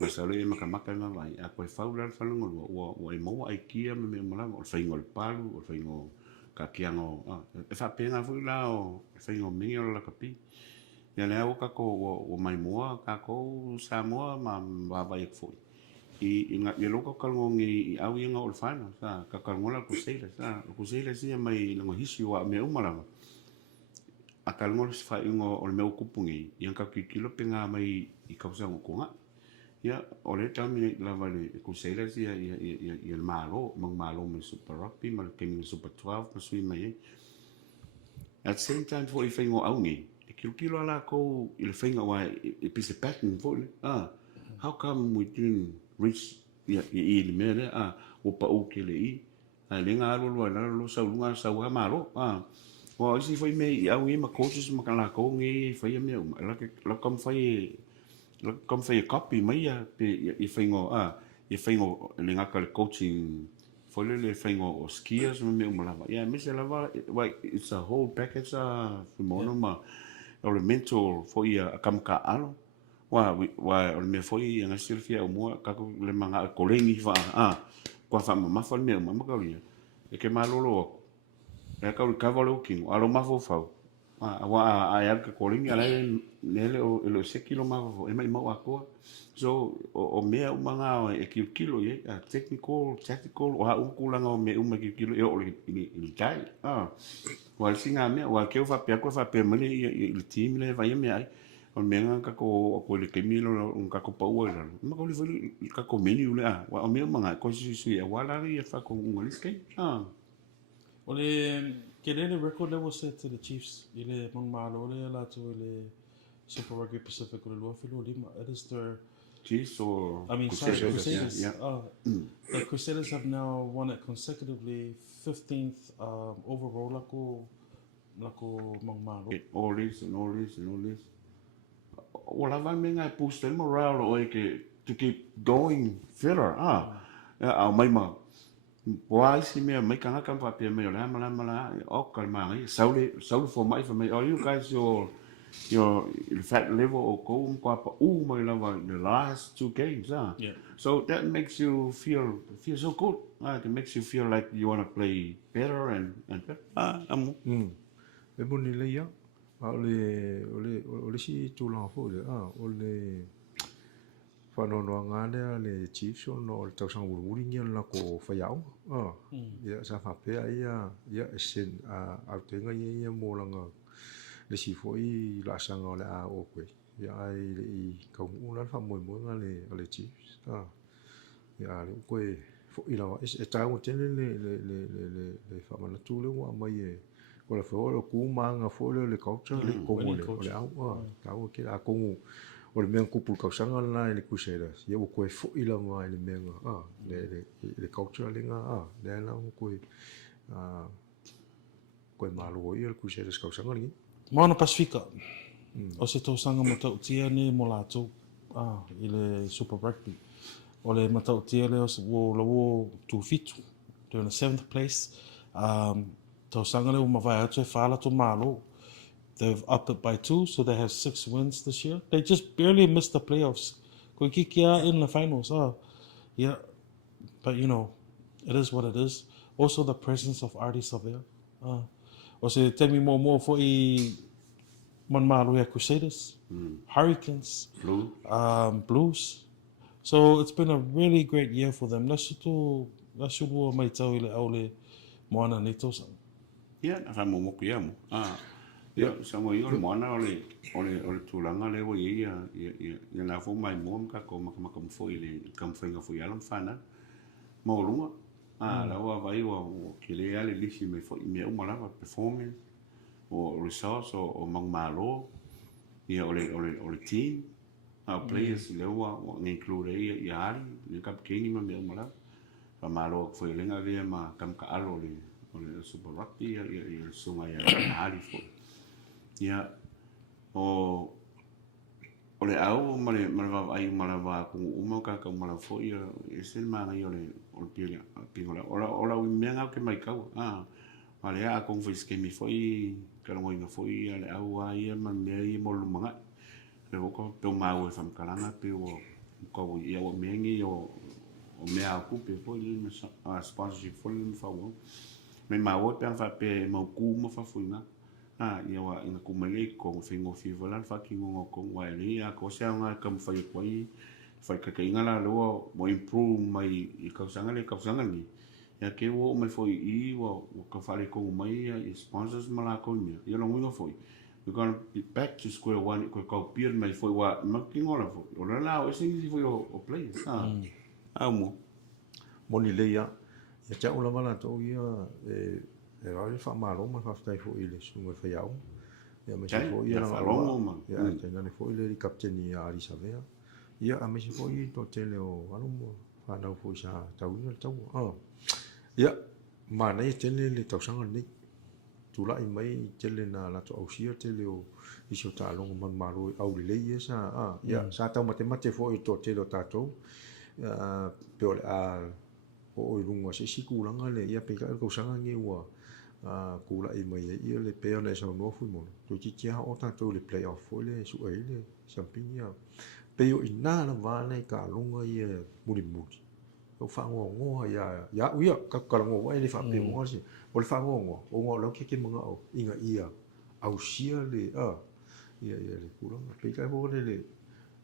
Ma sa le makamaka na vai a koe faula falunga wa mo ai kia me mala o faingo le palu o faingo ka kiango e fa pena fu la o faingo mingi o la kapi. Ya le au ka ko o mai moa ka ko Samoa ma vai foi. I loka kalngongi au inga o fana sa ka kalngola ku seila sia mai lango hisi wa me umala a kalngol se fa ingo o me okupungi yang ka kilo penga mai I kausa ngokonga ya o le tami la vale ku seila sia ia malo me super rugby mal kemi super 12 ma sui mai at the same time for ifengo aungi kilo ala ko il fenga wa pise pattern for how come we didn't reach I mere o pa o ke le I le nga lo sa lunga sa wa malo wa isi foi me au ma coaches ma kala ko ngi foi me la kom foi copy mai ya I fengo le nga ka coaching foi le fengo o skiers me la ya me se la va it's a whole package Moana ma o le mentor foi a kamka alo wa o me foi nga Silvia o mo ka le manga kolengi fa kwa fa ma fa me ma ka ria e ke malolo e ka valo king alo ma fo fa wa a ka kolengi ala nele o lo se kilo ma e mai ma ko so o me o manga e kilo ye technical tactical o u kulanga o me kilo e o le tai wa singa me wa ke fa pe mali il team le va ye me ai on menga ka ko le kemilo ka ko power ma ko le ka ko menu le wa o me manga ko si wala ri fa ko ngolis ke ole ke le record level set to the Chiefs ile mon malo le la to le Super Rugby Pacific le lo filo lima it is their Chiefs or Crusaders the Crusaders have now won it consecutively 15th overall lako mon malo all this well, I mean, I boost the morale or to keep going further. My mom. Why see me make an account of me? Mala, okay, so for my family. Are you guys your fat level or go my love the last 2 games? Yeah. So that makes you feel so good. It makes you feel like you want to play better and better. O le si tūlanga fo le o le whanonoa ngā le Chiefs o le tausanga ururi ngia la ko whaiau ia sa whapea ia esen au tenga ia mōlanga le si fo I la sanga o le a o koe ia ai le I kaungu la whamoe le Chiefs ia le koe fo I lawa e tāunga tene le whamanatu le wa mai o le fo le kumanga fo le culture le kongo le au tau ke a kongo o le mea kupu kausanga na le Crusaders ia o koe fo I lava le mea le culture le nga le na o koe malo ia le Crusaders kausanga ni Moana Pasifika o se tausanga matautia ne mo lātou I le Super Rugby o le matautia le o lawo tufitu they're in the 7th place tausanga le o mawai atu e whala to malo they've upped it by 2 so they have 6 wins this year they just barely missed the playoffs ko kikia in the finals yeah but you know it is what it is also the presence of artists of there o se temi mo fo I man malo ya Crusaders Hurricanes Blues so it's been a really great year for them lasutu mai tau ile au le Moana ni tausanga yeah na mo ku ia mo ia sa mo I Moana o le tūlanga le o ia na fo mai mo ka ko ma fo I le kam fenga fo ia lam fana mo lunga la wa vai o ke le ale lisi mai fo me o malava performance o resource o mangmalo ia ole team players le wa include ia ali le kap kengi ma me o malava pa malo foi lenga le ma kam ka alo le super rugby ia sunga ia ali fo ia o le au ma le va ai ma va ku uma ka ma fo ia ese ma ngai o le pingola ola u menga ke mai kau ale a kong foi skemi foi ka ngoi na foi ale au ai ma me mo lu manga le ko pe ma o fam kalanga pe o ko ia o mengi o mea ku pe foi le sponsorship foi le fa o me ma o pe fa pe mo ku mo fa foi na ia wa ina kumele ko fingo fivolan fa ki ngo ko wali a ko sa nga kam fa fa ka inga la lo mo improve mai I ka sanga ni ya ke wo mai foi I wo ka fa le ko mai I sponsors mala ko ni ia lo ngo foi we going to be back to square one ko ka pier mai foi wa ma ki ngo la foi o la o singi foi o play mo moni le ia ya cha ula mala to ia e roi fa malo ma fa stai fo ile sunga fa yau ia me fo ia na longo ia tena ne fo ile captain ia ali savea ia a me fo I to tele o alo mo fa na fo sa tau ni tau ia ma nei tele le tau sanga ni tu la mai tele na la to ausia tele o iso ta longo man malo au le ia sa ia sa tau mate fo I to tele o tatou pe o runga se sikulanga le ia pe ka ko sanga ngi wa kula I mai ia le pe ona sa no fu mo to ti tia o tatou le play off le su ai le champigna pe o ina na va nei ka lunga ia muri o fa ngo ia uia ka ngo wa le fa pe mo si o le fa ngo lo ke mga o inga ia au sia le ia le kulanga pe ka bo le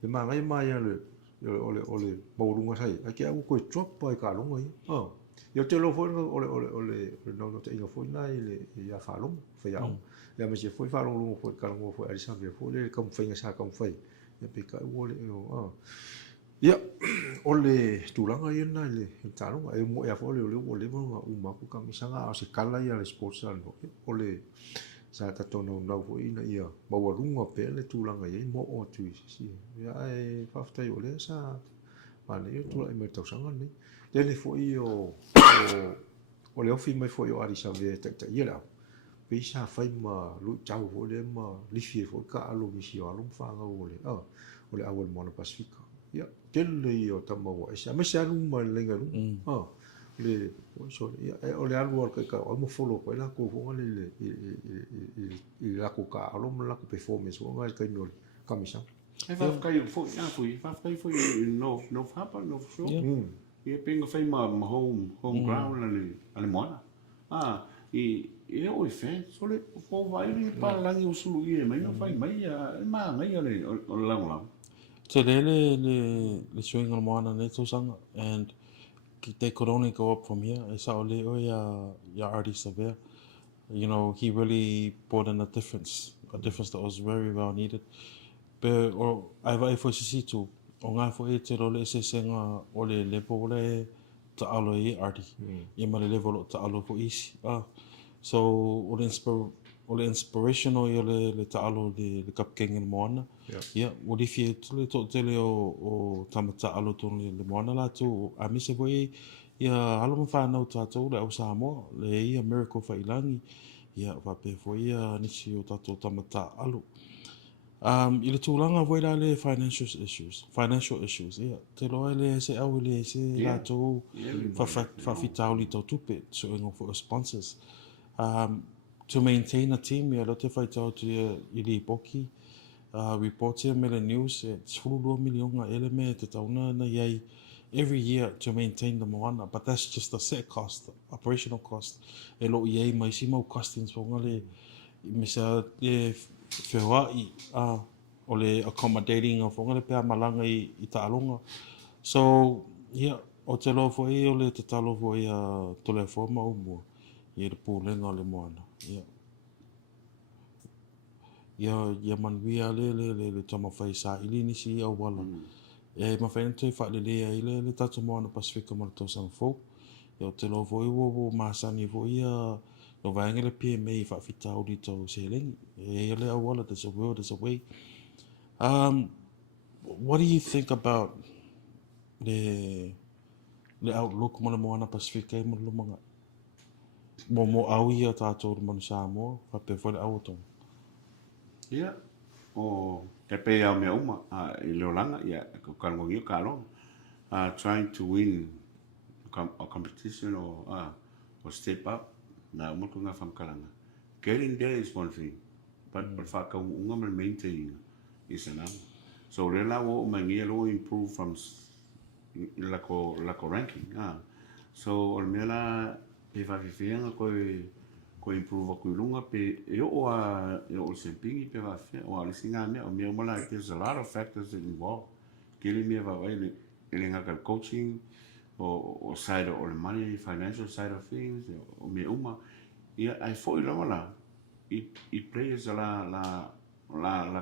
mangai mai ole maurunga sai ake au ko drop pa ka longa ia te lo foi ole no te inga foi nai le ia fa long fa ia ia me se foi fa long foi ka longa foi ali sa be foi le kom fai sa kom fai ia pe ka ole ia ole tulanga ia nai le ta longa e mo ia foi ole mo uma ku ka misanga se kala ia le sports ole sa tatou no foi na ia maurunga pe le tulanga ia mo o tu si ia e faftai ole sa mane ia tu ai me tau sanga ni le foi o le ofi mai foi o ari sa ve ta ia la pe sa fai ma lu tau vo le ma li fi fo ka alo mi si alo fa nga ole awal Moana Pacifica ia tele o tama wa sa me sa lu ma lenga lu le so o le alu ka o mo follow ko la ko fo le la ko ka alo mo la ko performance o nga ka no kamisa fa kai fo no hapa no show ia pinga fai ma home ground ale Moana e o fe so le fo vai ni pa la ni usulu ia mai no fai mai ma ngai ale o la te le swing on Moana ne to sanga and they could only go up from here. I saw ya artist there. You know, he really brought in a difference that was very well needed. But I vai foi si tu o nga foi te role se senga o le lepo le ta alo I arti. I ma le level ta alo foi isi. So o le inspirational I le ta alo le kapkeng in Moana. Yeah, o le fie le to tele o tamata alo ton le Moana la tu a mi se foi ia alo mo fa no tatou le o Samoa le ia miracle fa ilangi ia va pe foi ni si o tatou tamata alo. I le tūlanga voi la le financial issues, ia. Te loa le se au le se la tō whawhitau li tō tupe, so ingo for sponsors. To maintain a team, ia lo te whaitau tu I li poki, reports here me le news, it's 2 milionga ele me te tauna na iai every year to maintain the Moana, but that's just a set cost, operational cost. E lo iai mai si mau costings wonga le, me sa le Whewai, o le accommodating of whonga le pēr malanga I Ta'alonga. So, yeah, o te lo fo o le te talo fo tole forma o mua, I le pūlenga o le Moana, yeah. Ia manuia le tamawhai sa ili nisi au wala. E mawhai na te wha le lea I le tatu Moana Pacifica ma le tōsanga fō. Yo te lo foi wo masani foi no vaenga le PMA fa fitau di to seling. Le awala there's a will, there's a way. What do you think about the outlook mo le Moana Pacifica mo lumanga? Mo au ia tātou mo Samoa, fa pe foi le au tong. Ia, o te pe au mea uma, I leolanga, ia, ko kalongi ka long, trying to win a competition or step up, na umako nga whamkalanga. Getting there is one thing, but whaka unga me maintain is another. So rela wo mangia lo improve from lako ranking. So o mela pe whawhiwhianga ko improve aku lunga pe e o sempingi pe whawhia o alisinga mea o mea mala there's a lot of factors involved. Kili mea wawai ele ngaka coaching o side o le money, financial side of things o mea uma ia ai foi la I players la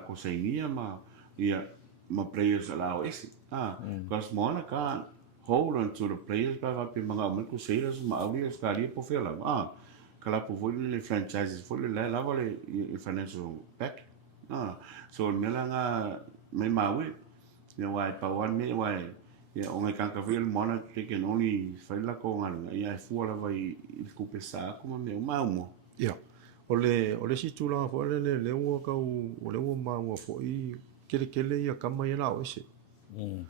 kosainia ma ia ma players la oesi because Moana can't hold on to the players ba pe mga man crusaders ma aulia skali po fela kala po foi le franchises foi le lava le financial back so melanga mai maui ia wai pa wan me wai ia o ngai kanka foi Moana they can only faila ko ngana ia fu la vai il kupesa kuma me mo ia o le situla fo le ua kau o le ua maua foʻi kelekele ia kama ia la o ese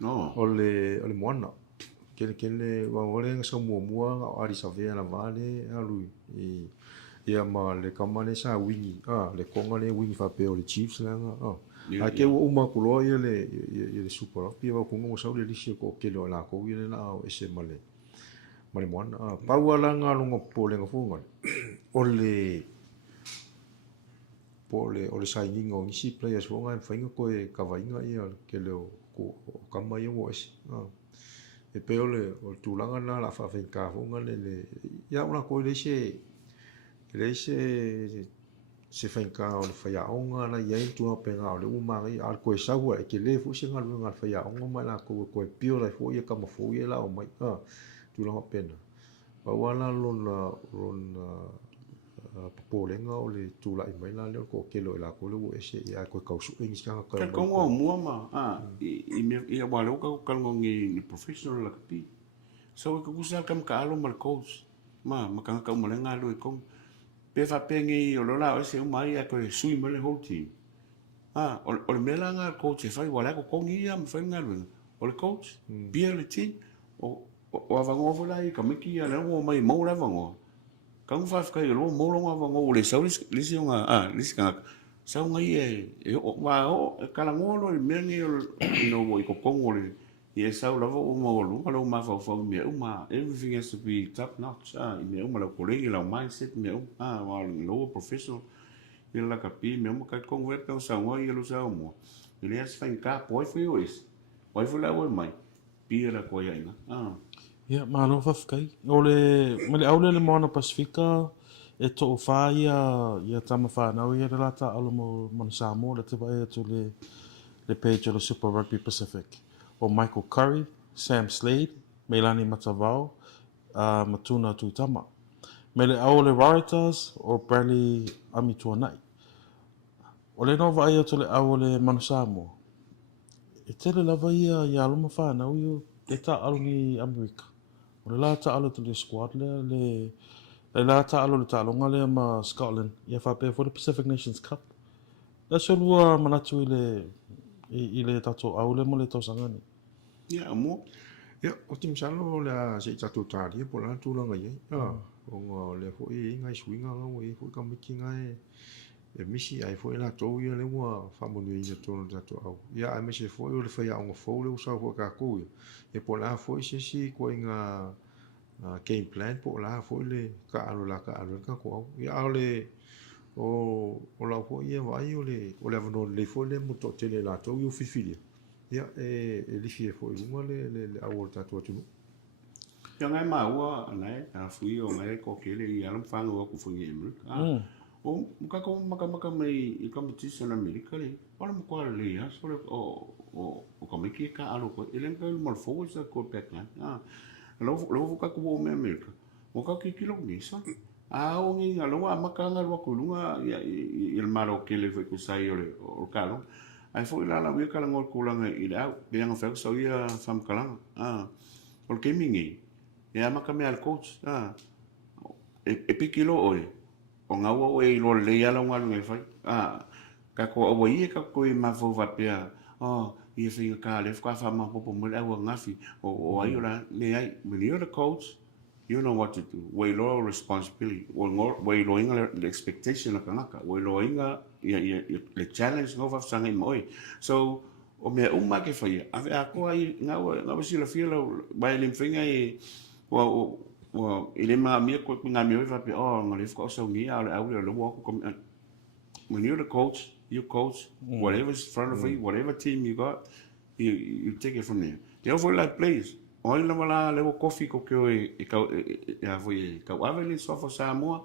no o le Moana kelekele ua le sa muamua ga o arisavea la vale alui ia ma le kama le sa wingi le konga le wingi faapea o le Chiefs laga a ke ua uma kuloa ia le Super Rugby ua kuga ua sau le lisi ko kele o lakou ia le la o ese ma le Moana paua laga aloga po le gafuga o le sainiga o gisi players foga e faiga koe kavaiga ia ke leo ko kama ia ua ese e pe o le tulaga na la faafeika foga le ia ona koe leise se faika o le faiaʻoga la iai tua pega o le ua magai a koe sau ae ke lē foʻi se galuega le faiaʻoga ma lakou koe pio lai foʻi e kamafou ia la o mai tulaga pena paua la lona papolega o le tulaʻi mai la lea ko kele o lakou le ua ese ia koe kausuʻegi sikaga ka kongo mua ma ia wale o ka kalongi ni professional la kapi so ka kusa kam ka alo mal coach ma ka ka mo lenga lo ko pe fa pengi o lo la o se o mai a ko sui mo le whole team o le mela nga coach e fai wala ko kongi ia me fai nga lo o le coach bia le team o avango vola i ka miki ia le o mai mo la vango ka un fa ka lo mo lo vango le sau le se nga ka sau ngai o kala ngolo le mengi no i ko kongo le i sau lava o mo lo ma fa me everything has to be top notch me lo kolegi la mindset me lo professional i la kapi me ka kongo e pe sa ngoi lo sa mo le as fa ka poi foi foi la o mai pira ko ia Ia, malo whawhkai. O le aule le Moana Pacifica, e to o wha ia tama whanau ia le lata alo mo Samoa, le te vai atu le page o le Super Rugby Pacific. O Michael Curry, Sam Slade, Meilani Matavao, Matuna Tuitama. Me le au le Waratahs, o Bradley Amituanai. O le nova ai atu le au le Manu Samoa. E tele lava ia aluma whanau ia e ta alo ni Amerika. O le la ta alo to le squad le la ta alo le talonga le ma Scotland ia whape for the Pacific Nations Cup. La so lua manatu i le tatou au le mo le tausangani. ia mo ia o tim salo le se tatou tali po la tulaga iai o le foʻi ngai suiga gau ai foʻi kamikiga e misi ai foʻi latou ia le ua faamanuiina tonu tatou au ia ae mese foʻi o le faiaʻoga fou le usau foʻi kakou ia e po la foʻi sesi kuaiga game plan po la foʻi le kaalo le kako au ia o le o lau foʻi ia vaai o le avanoli lei foʻi le motoʻatele latou i ufifilia ia e lisi e foʻi luga le au o le tatou atunuu ia ngai maua anai fui o ngai ko kele i alam fanga o ku fungi Amerika o maka mai i competition Amerika le ora mo ko le ia so le o komegi ka alo ko ele ngai mo fo sa ko backline lo ka ku me America o ka ki kilo ni so a o ngi nga lo ma ka nga lo ku lunga il maro ke le ku sai o ka lo ai fo la we ka ngol ku langa I da be nga fa so ia fam kala o ke mingi e ma ka me al coach e pikilo oi o nga wo e lo le ya lo nga lu fa ka ko o ia ka ko ma fo va pia ia finga ka le fa fa ma popo mo la wa ngafi o ai ora le ai when you're the coach you know what to do we lo responsibility we lo inga the expectation ka ngaka we lo inga ia le challenge no fa sanga moi so o me uma ke fa ia ave a ko ai nga wa si la fia lo ba le finga e o ele ma mi ko nga mi va pe nga le fa so ni a lo wo ko when you're the coach, you coach whatever's in front of you, whatever team you got, you take it from there. The overlap plays. Oi la mala le coffee ko ke e foi ka aveli so for Samoa.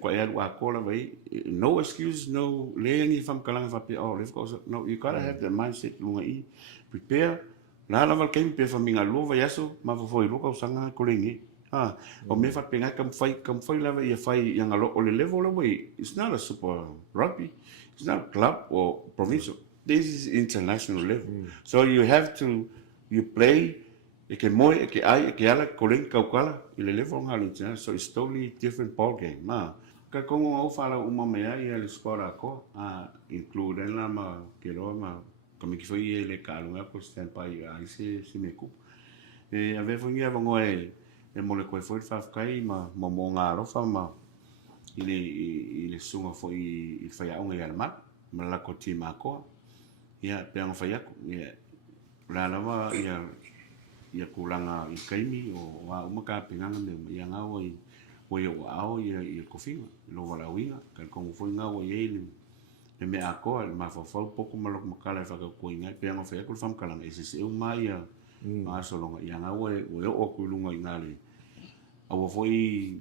Ko e wa kola vai. No excuse, no laying from kalanga fa pe no, you gotta have the mindset lunga I prepare. La la val kem pe fa minga luva yaso ma foi luka usanga kolingi. O me fa penga kam fai lava ia fai yang alo o le level away. It's not a super rugby. It's not a club or provincial. This is international level. So you have to play e ke moi e ke ai e ke ala koling kaukala I le level ngalo so it's totally different ball game. Ka kongo au fala uma mea ia le skora ko include la ma ke ro ma como que foi ele calunga por stand pai ai se me ku. E ave foi ia vangoe e mole koe foi fa kai ma mo ngaro fa ma ile sunga foi I fa un ia ma la ko ti ma ko ia pe nga fa ia la lava ia kulanga I kaimi o wa uma ka pinganga me ia nga o o ia ko finga lo wala winga ka ko foi nga o ia e me ako ma fa pouco malo makala fa ko inga pe nga fa ko fam kala ese e mai ma so longa ia nga o kulunga ingale awo foi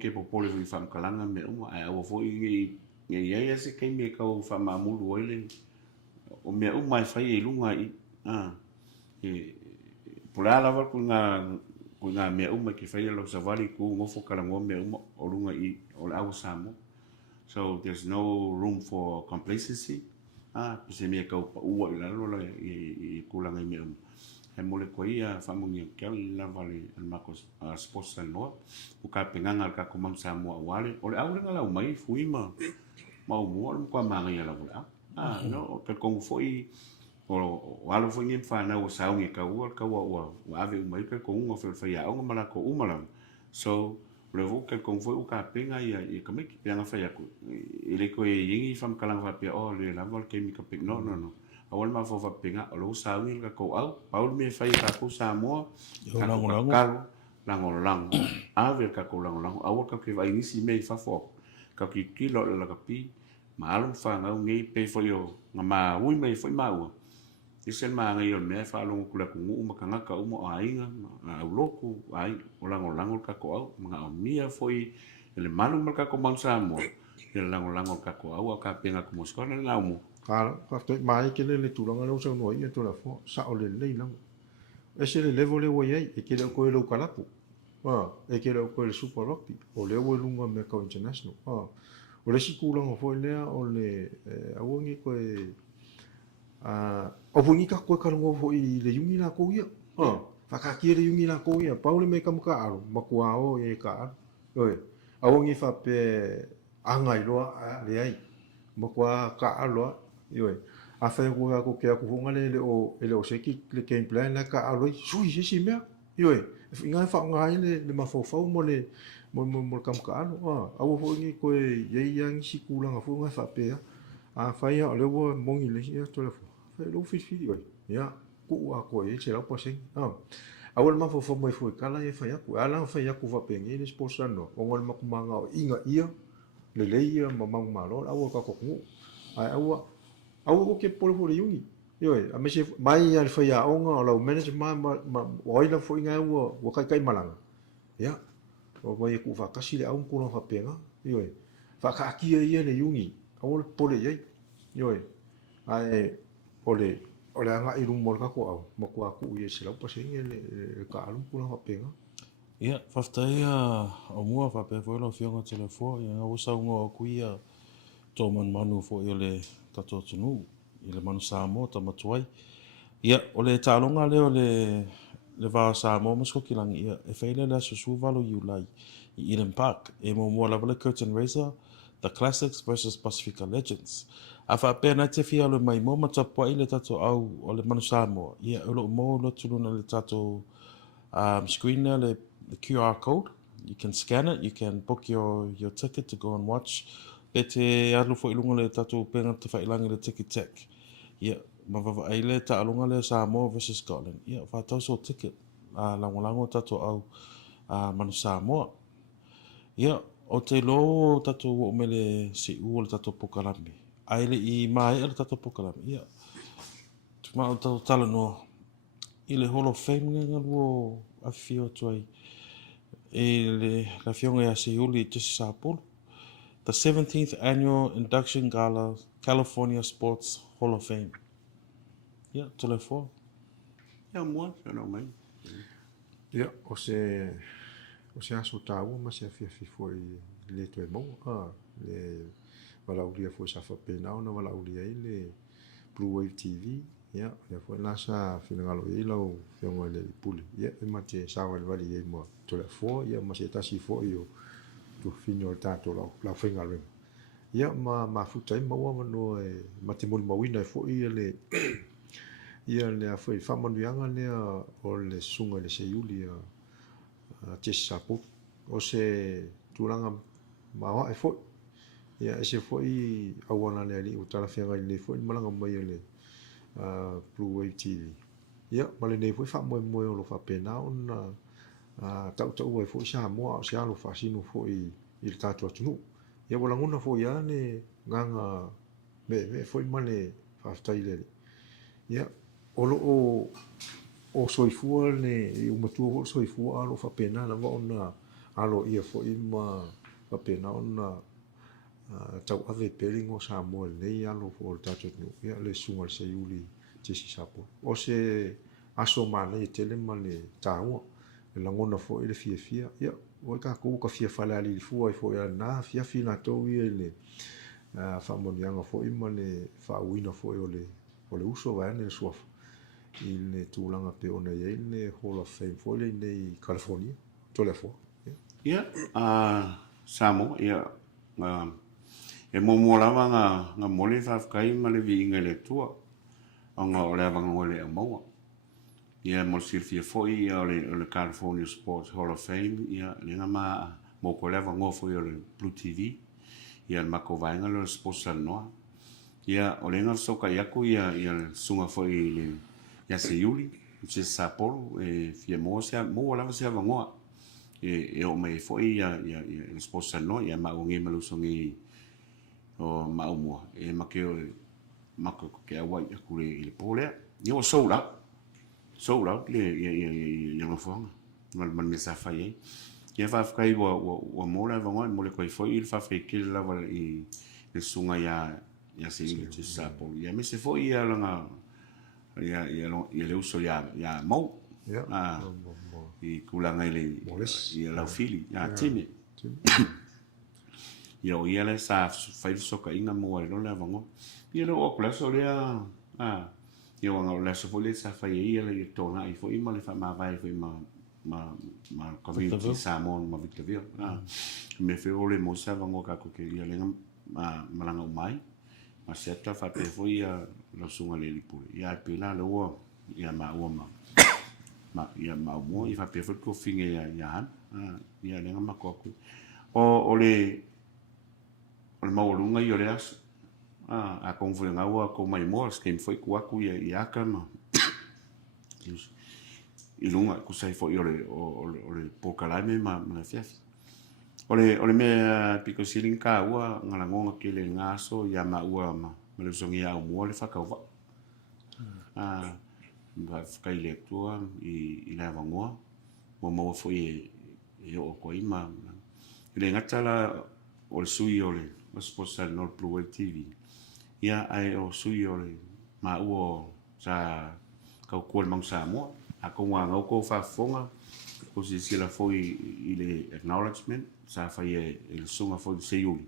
ke popole foi fam kalanga me awo foi ia se kai me ka fa mamulu oile o me mai fai lunga I pula lava ko nga me ke fai lo savali ku ngo fo kala ngo me o lunga I o la Samoa. So there's no room for complacency. Se me ka ua I la lo I kulanga me e mole ko ia famungi ke la vale al makos sports Talanoa o ka penganga ka ko mam Samoa wale o le au nga la mai fui ma mo ko manga ia la wala no ka ko foi o alo foi ngi fa na o sa ngi ka wa ave mai ka ko ngo fa ia o mala ko umala so le vo ka ko foi o ka penga ia I ka me ki penga fa ia ko ile ko yingi fam kala fa pe o le la vol ke mi ka pe no awal ma fo fa penga o lo sa ngi ka ko au paul me fa ka ko Samoa lango ave ka ko lango awal ka ke vai ni si me fa fo ka ki kilo la ka pi ma alum fa nga ngi pe fo yo nga ma ui me foi ma u isen ma ngi yo me fa lo ku la ku ma ka nga ka mo ainga au loku ai o lango ka ko au nga mia foi ele malu ma ka ko man Samoa ele lango ka ko au ka penga ko mo skona na mo Kala, ka mai ke le tulanga lo sa no ia tulafo sa o le leila. Ese le level le wo ye e ke le ko le kalapu. E ke le ko le super rugby o le wo lunga me ka international. O le sikulanga fo le o le awongi ko o fungi ka ko ka ngo fo I le yungi na ko ia. Fa ka ki le yungi na ko ia pa le me ka muka aro makua o e ka. Oi. Awongi fa pe angai lo le ai. Makua ka alo Ioi, a fai ko ke aku funga le o seki le game plan la ka aloi sui si mea. Ioi, inga fa nga le mafofau mo le mo kam ka alo. Awu fo ngi ko ye yang si kulanga funga fa pe a fai a le wo mongi le ia to le fo. Fai lo fi ioi. Ya, ku a ko e se la po sing. Awu le mafofau mo fo kala e fai aku. Ala fai aku fa pe ngi le sports no. O ngol makumanga inga ia le ia mamang malo awu ka ko ngu. Ai awu ke polo fo yungi yoi a mese mai al fa ya onga o manage ma oila fo inga wo kai malanga ya o vai ku fa kasi le au ko fa penga yoi fa ka ki ia le yungi awu polo ye yoi ai ole o le anga i rumo ka ko au ma ko aku i se lau pase le ka alu pula fa penga Ia, whaftai o mua whape whaelo whionga tele fo, ia ngā usa unga o kuia tō manu fo i o le tato tunu, i le manu Samoa ta matuai. Ia, o le tālonga leo le wā Samoa masko ki langi ia, e whaile le susu valo i ulai i Eden Park, e mo mua lawa le curtain raiser, the classics versus Pacifica Legends. A whape nai te whia le mai mo matapua i le tato au o le manu Samoa. Ia, ulo mo lo tuluna le tato screen there, the QR code. You can scan it. You can book your ticket to go and watch. Pete alu fo ilunga le tatu penga te whailangi le tiki tek. Ia, mawava aile ta alunga le Samoa versus Scotland. Ia, whatau so ticket. Langolango tatu au manu Samoa. Ia, o te lo tatu o mele si ua le tatu pokalami. Aile i mai le tatu pokalami. Ia, tuma o tatu Talanoa. I le Hall of Fame nga luo a fio tuai. E le la fionga ya se yuli tisi sapulu. The 17th Annual Induction Gala, California Sports Hall of Fame. Ia, tole fo. Ia mua, whanau mai. ia o se aso tāua ma se afiafi foi le toe mau le walauria foi sa whapenao na walauria i le Blue Wave TV ia le foi nasa finangalo i lau whionga le puli ia e ma te sawa le wali i mua tole fo ia ma se tasi fo i o tu fino o tato lau whenga renga ia ma futai maua mano e ma te muli mawina e fo i le ia le a foi whamanuianga lea o le sunga le se iuli a te sapo o se tūranga mawa e foi ia e se foi awana le ali o tala whianga i le foi malanga mai le Blue Wave TV ia ma le nei foi whamoe o lo whapena o na tau e foi Samoa o se alo whasino foi i le tātua tunu ia walanguna foi a ne nganga me foi ma le whaftai le ia o soifua le o matua o soifua alo whapena na ona alo ia fo ima whapena ona tau ave pelingo Samoa nei alo fo tatu ia le sunga se iuli tisi sapo o se aso mana i tele ma le tāua le langona fo i le fia ia o ka ko ka fia fala ali fua i fo ia na fia fina to i le whamonianga fo ima le whauina fo i o le uso vai le suafa i le tūlanga pe ona i le Hall of Fame fo le nei California tole fo ia Samoa ia e mo lava nga mole whawkai ma le viinga le tua o nga o le avanga o le amaua ia mo sirfia foi ia o le California Sports Hall of Fame ia le nga mo ko le avanga foi o le Blue TV ia le mako vainga le Sports Talanoa ia o le nga soka iaku ia le sunga foi le ia se iuli se Sapporo e fia mo lava se avanga e o mai foi ia le Sports Talanoa ia maungi malusongi o maumua e makeo mako ke awai aku le pole ia o sold out le ia mafanga man me sa fai ia fa fai o mola vanga mole ko foi il fa fai ke la i le sunga ia se i sapo ia me se foi ia langa ia le uso ia mau i kulanga ile ia la fili ia timi ia le sa fai soka inga mo le la vanga ia lo o klaso le ia wanga le so le sa fai ia le tona i fo ima le fa ma vai fo ma community Samoan ma Victoria me fe ole mo sa vanga ka ko ke ia le malanga mai ma seta fa pe fo ia lo sunga le lipu ia pela lo ia ma ia ma mo ia fa pe fo ko finge ia ia le ma ko o le maulunga i o le aso a konfuenga ua ko mai mo skem foi ku aku i aka ma i lunga ku sai foi o le pokalame ma fiafi o le me piko siling ka ua ngalangonga ke le ngaso ia ma ua ma le songi a mo le fakauva ba kai le tua i la vangoa mo foi e o ko ima le ngatala o le sui o le Sports Talanoa Blue Wave TV ia ai o sui o le ma uo sa kau kual mang Samoa ako nga ngau ko fa fonga ko si sila foi i le acknowledgement sa fa e le sunga foi se yuli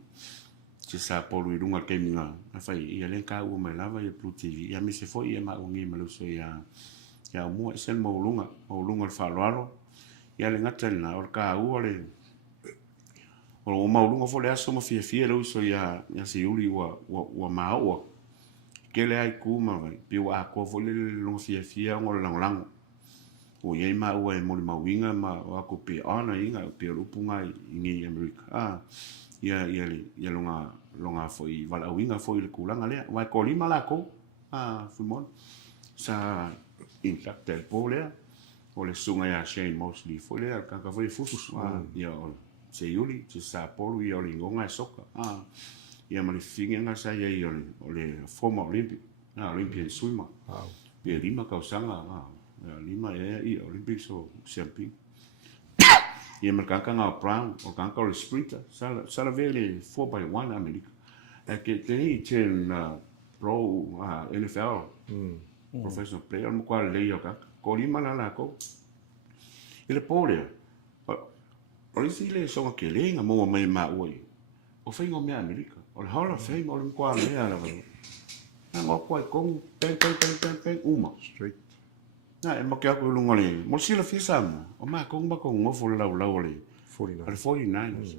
se sa polu i runga ke minga fa i le ka u mai lava i Blue TV ya mi se foi e ma ungi ma lo so ya mo sen mo lunga fa loalo ya le ngata na or ka u le o maulunga fo le aso ma fia lo so ya se yuli wa maua ke le ai kuma vai pe wa ko fo le longa fia ngol lang o ye ma o e mo mawinga ma o ko pe ana inga pe rupunga ngi America ya longa fo i vala winga fo i kulanga le wa ko lima la ko fumon sa intact el pole o le sunga ya Shane mostly fo le ka fo i fusus ya se yuli se sa polu i o le ngonga soka ia ma le finga nga sa ia o le former Olympian swimmer pe lima kausanga lima i Olympic so champion ia ma kanga brown o kanga o sprinter sala vele 4x1 America ke teni ten pro NFL professional player mo kwa le yo ko lima la ko ile pole o le sile so ke lenga mo mai ma oi o faingo me America o le Hall of Fame o le kwa le ala va na ngo kwa kong pen uma straight na e mo ke ko lunga le mo sila fisa mo o ma kong ba kong mo fo la le 49ers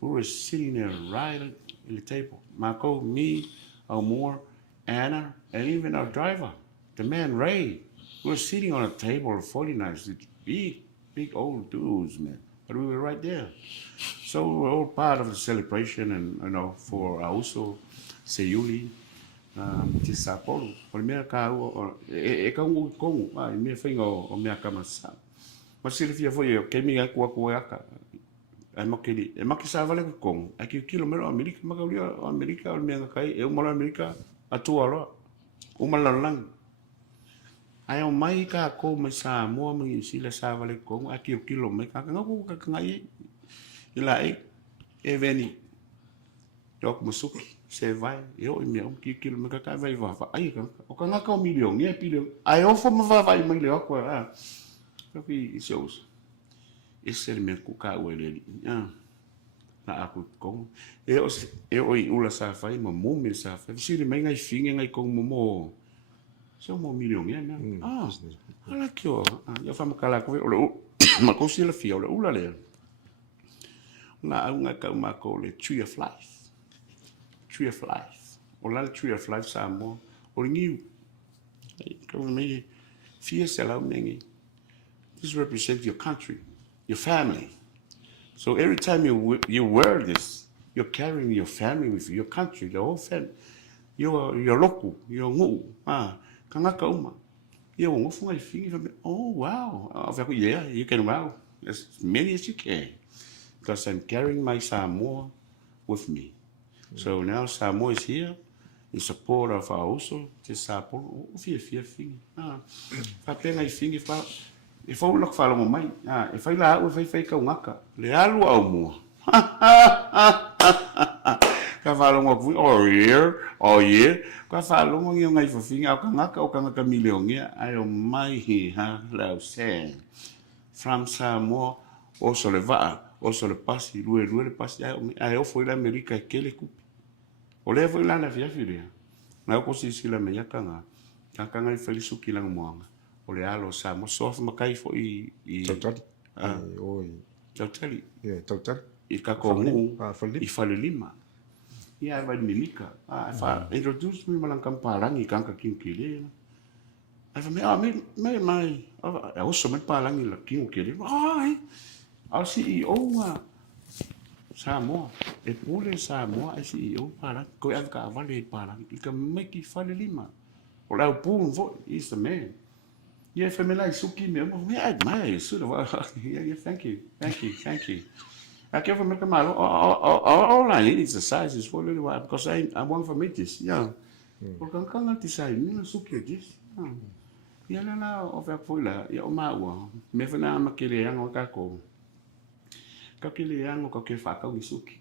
we were sitting there right at the table Marco me Moore Anna and even our driver the man Ray we were sitting on a table of 49ers big old dudes man but we were right there. So we're all part of the celebration and for also Seyuli, Tisapolo, for America, e kau kong, me fingo o mea kamasa. Ma silifia foi eu, kemi a kuaka, e maki sa vale kong, e ki kilomero Amerika, makaulia Amerika, o mea kai, e umala Amerika, atua roa, umala lang. Ai o mai ka ko mai Samoa mai sila sa vale kong, a ki kilomero, ka ngaku ka ngai ila Eveni dok masuk se vai eu e meu que me ka vai va ai o ka ngaka o milion e pilio ai o fo ma vai mai le ko que shows esse me ku ka o le na aku kong eu i ula sa fai ma mo me sa fai si le mai ngai finga ngai kong mo so mo milion e ala kio ya fa ma kala ko ma ko si le fio le ula le na unga ka umako le tree of life o la tree of life Samoa o ngiu ka me fia sela mengi this represents your country your family so every time you wear this you're carrying your family with you, your country the whole family your local your ngu kanga ka uma yo ngo funga finga oh wow yeah you can wow as many as you can because I'm carrying my Samoa with me. So now Samoa is here in support of our also just Samoa. Fia. Fapenga I fingi fa. If I look for my mind, if I la if I ka ngaka, le alu au mua. Ka falo ngok oh yeah. Ka falo ngok ngai fa finga ka ngaka o ka ngaka miliongia ai o mai ha la sen. From Samoa also le va also le pasi lue le pasi ai o foi la America ke le kupi o le foi la na fia na ko si sila me yakanga kanga I felisu kilang moanga o le alo sa mo sof makai foi I totally I ka ko I fale lima ia vai minika fa introduce me malang kampalangi kanga kinkile ai fa me mai also me palangi la kinkile ai au CEO Samoa e pule Samoa ai CEO para ko ai ka vale para I ka make fale lima o la pun vo is the man yeah family suki me ai mai so yeah thank you I care for me malo all I need is the sizes for little while because I want for meetings yeah por kan ti sai ni suki this yeah na o fa pula ya o maua me fa na makile yang o ka ko Kakiliango kakefaka wisuki.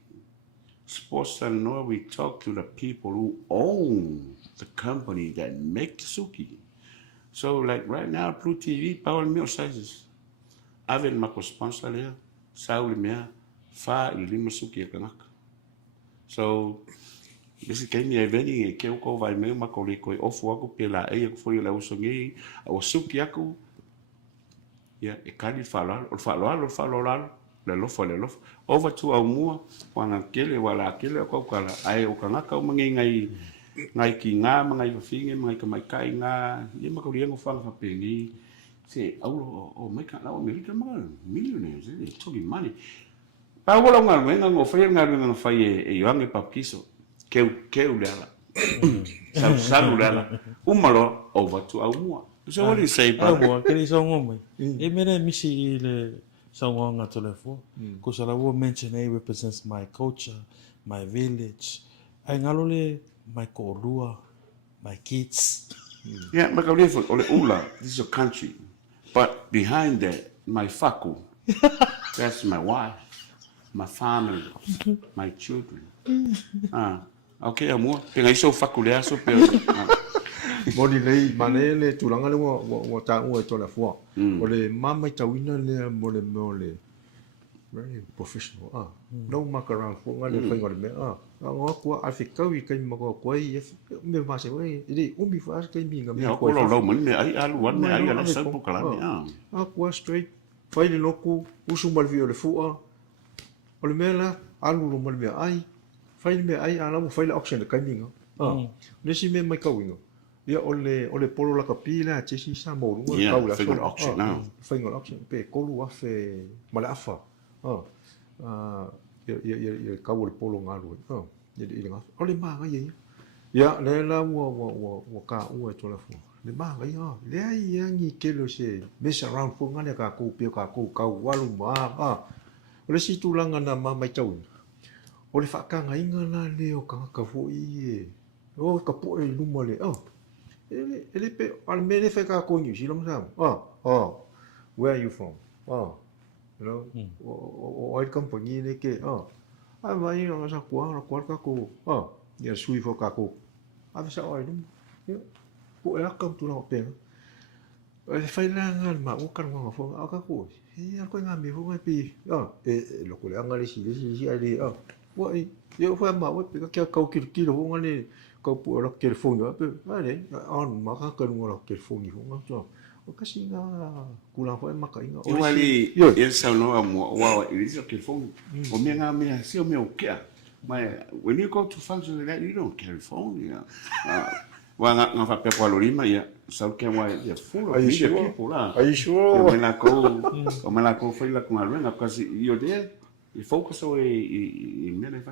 Sports Talanoa, we talk to the people who own the company that make the suki. So like right now, Blue TV, power meal sizes. Aven mako sponsor lea, sauli mea, fa I lima suki e kanaka. So, bisi kaimi Eveni e keu ko vai mea mako le koe ofu aku pe la e aku foi la usongi, a suki aku, ia e kani whaloalo, le lofo. Over to au mua, wanga kele, wala kele, o kala, ai o kanaka o mangi ngai ki ngā, ngai whawhinge, ngai ka maikai ngā, ia mako liango whanga whapengi, se au mai ka lau Amerika mga millionaires, they talking money. Pa wala ngā ruenga ngō whai ngā ruenga ngā whai e yoange papiso, keu leala, salu leala, umalo over to au mua. So what do you say, brother? brother? Au mua, kere sa ngomai. E mera misi I le sa ngā telefo. Ko sa la wo mention A represents my culture, my village. Ai ngalo le my korua, my kids. Yeah, makalefo ole ula, this is your country. But behind that, my faku, that's my wife, my family, my children. Okay, amor. Penga iso faku le aso pe. Mori lei mane le tulanga le mo ta o to la fo. O le mama tawina le mo le very professional. No muck around for ngale fa ngale me. Ngo ko Afrika wi kai mo ko I me va se we. Ili umbi fa kai mi ngam ko lo mun me ai alu wan me ai ala sa po kala me. Ko straight fa le loku usu mal vi le fu. O le mela alu lo mal me ai. Fa me ai ala mo fa le auction de kai mi ngo. Le si me mai ka wingo. Ia ole polo la kapila chesi sa mo lu ka ula fa auction now. Fa auction pe ko lu afe mala afa. Ia ka ole polo ngalu. Ia ole ma ga ia. Ia le la wo ka o to la fo. Le ma ga ia. Le ai ngi kelo se mess around fo ngale ka ko pe ka walu ma. Ole si tulanga na ma mai tau. Ole fa ka nga inga la le o ka fo I. O ka po e luma le. Ele pe almene fe ka ko ni si lo sam. Where are you from? You know, oil company le ke. Ai vai no sa kwa ka ko. Ya sui fo ka ko. Ave sa oil. Po e ka tu no pe. E fai la ngal ma o ka ngo fo ka ko. E ko nga me fo nga pi. Lo ko le ngal si ali. Wa yo fa ma wa pe ka ki lo nga le. Kau pu ora telefon pe ale on maka ka ngora telefon ngo so o kasi nga kulang fa maka inga o wali il sa no mo wa il is telefon o me nga me si o me o kia my when you go to function like that you don't carry phone wa nga fa pe kwa lorima ya sa ke wa ya full of media people la are you sure o me la ko fa la con algo kasi yo de il focus o e me le fa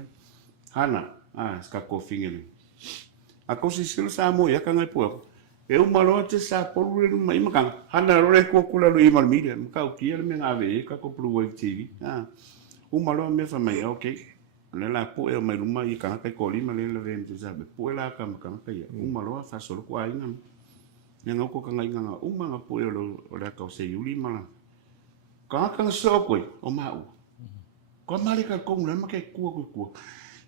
hana ska ko fingere a kosi sila sa mo ya ka ngai po e o malo te sa polu le mai maka hana role ko kula lo email media maka o kia me ngave ka ko BluNet TV o malo me fa mai okay le la po e mai luma I ka ka ko lima le ve te sa be po la ka maka ka ya o malo fa solo ko ai ngam ne ngoko ka ngai nganga o manga po e lo la ka se yuli mala ka so ko o mau ko mali ka ko ngula maka ku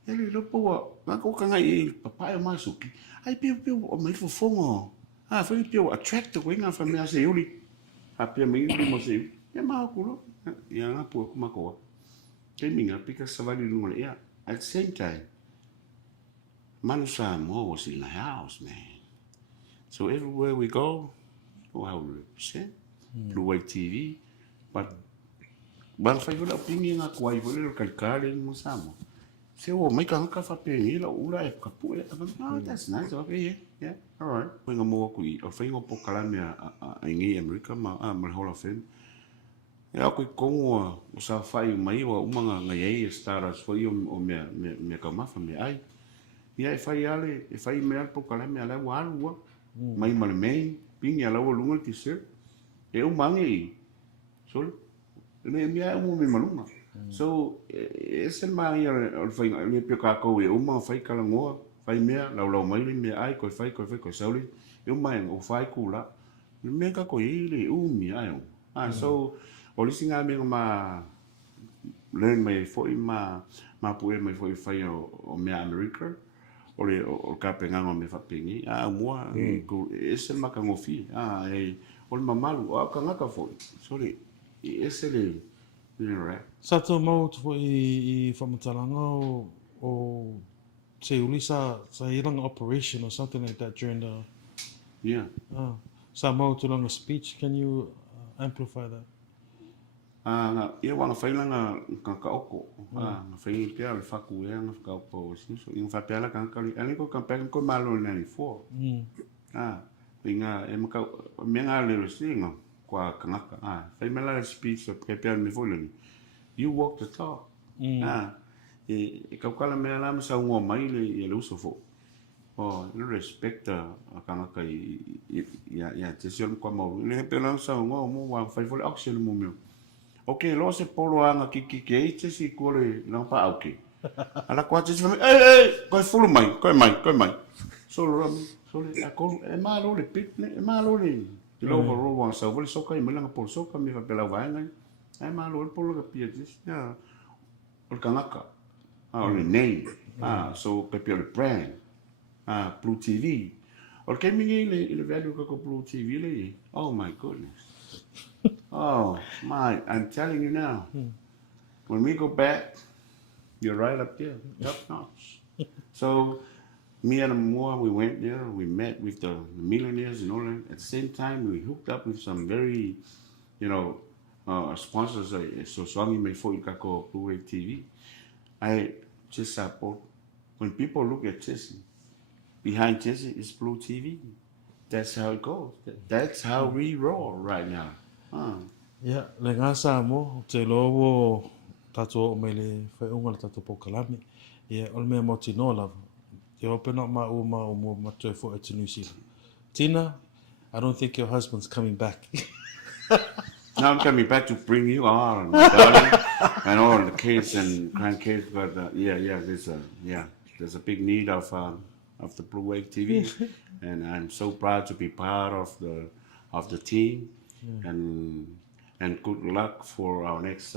ele lo po nga ko ka ngai papa e masuki ai pe o mai fo fongo foi pe attract ko nga fa me ase yuli a pe me mo se e ma ko lo ya nga po ko mako ke minga pika savali no le ya at the same time Manu Samoa was in the house, man, so everywhere we go how we represent BluNet TV but bang fa yo la pingi nga ko ai vole ka kale mo Samoa. Se o mai ka fa pe la ula e ka pu e that's nice okay yeah all right when mo ku I o fa ngo po kala me a ngi America ma Hall of Fame ya ko o sa fa mai o manga ngai e stars foi o me ka ma fa me ai ia e fa ale e fa me po kala me ala wa mai mal me pingi ala o lunga ti se e o mangi so me me maluma. So ese mai o fai le pe ka ko e uma fai kala ngoa fai mea lau mai le mea ai ko fai ko sauli e mai o fai kula me ka ko ile umi ai so o lisinga me ma learn mai foi ma pu mai foi fai o mea America o o ka penga me fa pengi mua ko ese makangofi o le mamalu o ka ngaka fo sorry ese le Sa tō mau tu i whamatalanga o te uli sa iranga operation or something like that during the... Yeah. Sa mau tu langa speech, can you amplify that? Ia wanga whailanga ka oko. Nga whaingi pia le whaku ea nga whakaopo so inga whapeala ka ngakali. Ani ko kampeka ko malo le 94. Inga e maka menga le rosinga kwa ka ngaka. Whaimela le speech o pia me foleni. You walk the talk. E kaukala mea lama sa ungo mai le uso fo. Le respect a kangaka ia te sion kwa mau. Le pela sa ungo mo wa fai fole auxil mo meu. Okay, lo se polo anga ki te si kore lang pa auke. Ala kwa te fami ko fulu mai, ko mai. So le akon e malo le pitne, e malo le. Te lo ro wa sa vole soka i melanga pol soka mi fa pela vainga. Ai malo le polo ka pia dis. Ya. O kangaka. Le name. So pe pia le brand. Blue TV. O ke mingi le value ka ko Blue TV le. Oh my goodness. Oh my, I'm telling you now. When we go back, you're right up there, top notch. So me and Moa, we went there, we met with the millionaires and all that. At the same time, we hooked up with some very, sponsors. So Swangi may for Ikako Blue Wave TV. I just support. When people look at Tasi, behind Tasi is Blue TV. That's how it goes. That's how we roll right now. Yeah, le ngā Samoa, te lowo tatou o mai le whaiunga le tatou pokalame. Ia, o le mea mo tino lava. Te opena ma o mo matue fo e te New Zealand. Tina, I don't think your husband's coming back. Now I'm coming back to bring you on, my darling, and all the kids and grandkids. But there's a big need of the Blue Wave TV, and I'm so proud to be part of the team. And good luck for our next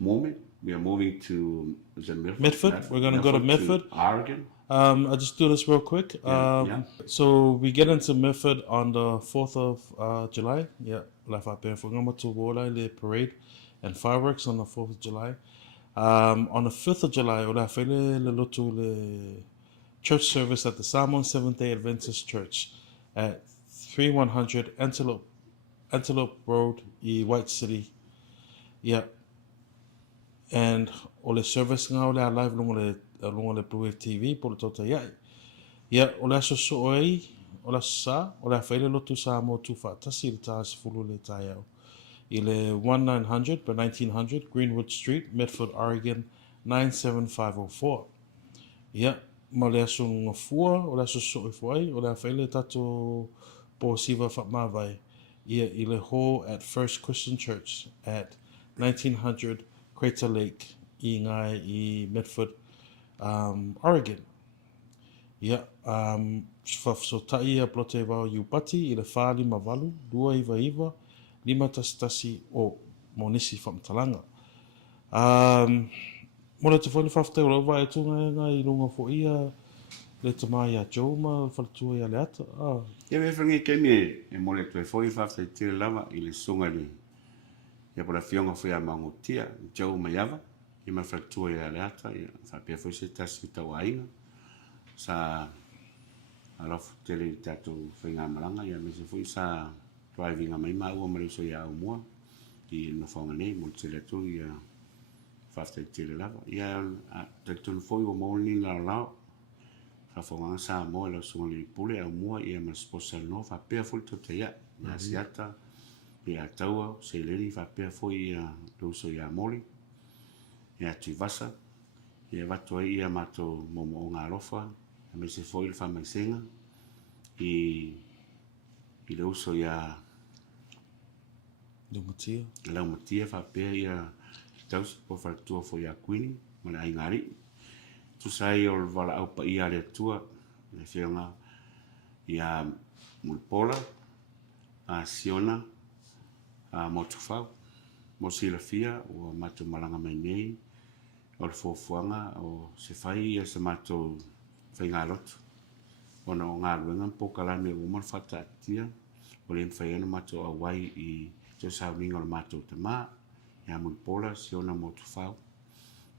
moment. We are moving to Medford. We're going to go to Medford. Oregon. I'll just do this real quick. So we get into Medford on the 4th of July. Yeah, lafo we're going to the parade and fireworks on the 4th of July. On the 5th of July, the church service at the Samoan Seventh-day Adventist Church at 3100 Antelope Road in White City. Yeah. And ole service nga ole live longa le Blue Wave TV por tota ia. Yeah, ole so oi, ole sa, ole faile lotu sa mo tu fa tasi le tas fulu le taiao. Ile 1900 by 1900 Greenwood Street, Medford, Oregon 97504. Yeah, ma le so nga fua, ole so foi, ole faile tato po siva fa mavai. Yeah, ile ho at First Christian Church at 1900 Crater Lake, i Medford, Oregon. Yeah, so taia plote wau Upati, ile whāli mavalu, 2 5 tasi o monisi whamtalanga. Mora te whale whafte o rawa e tunga i runga fo ia le tamai a Joma, whalatua ia le ata. Ia me whangi kemi e mole tue whoi whafte i tira lava i le sunga ni. Ia pora fionga whai a mangotia, Joma iava, i ma whalatua ia le ata, ia whapea whoi se tasi tau ainga. Sa alofu tele tatu whai ngā malanga, ia me se whoi sa driving a mai maua mare so ia au mua, i no whaunga nei, mo tele atu ia whafte i tira lava. Ia te tunu whoi o mauni la lao, ka whaunga sa moa la sunga li pule au mua ia ma sposa no whapea whoi to te ia, ia siata, ia taua, se leri whapea whoi ia luso ia mori, ia tivasa, ia watu ai ia mato momo o ngā rofa, me se whoi le whamaisenga, i le uso ia Laumatia whapea ia tausi po whalatua whoi a kuini, ma le aingari. Tu sai o wala au pa ia le tua, le whionga ia Mulpola, a Siona, a Motufau, mo Silafia, o mato malanga mai nei, o le fofuanga, o se whai ia se mato whainga lotu. Ona o ngā ruenga pokalame o man whata atia, o le mwhaiana mato a wai I te sauninga o mato te mā, ia mui pola si ona mo tu whau.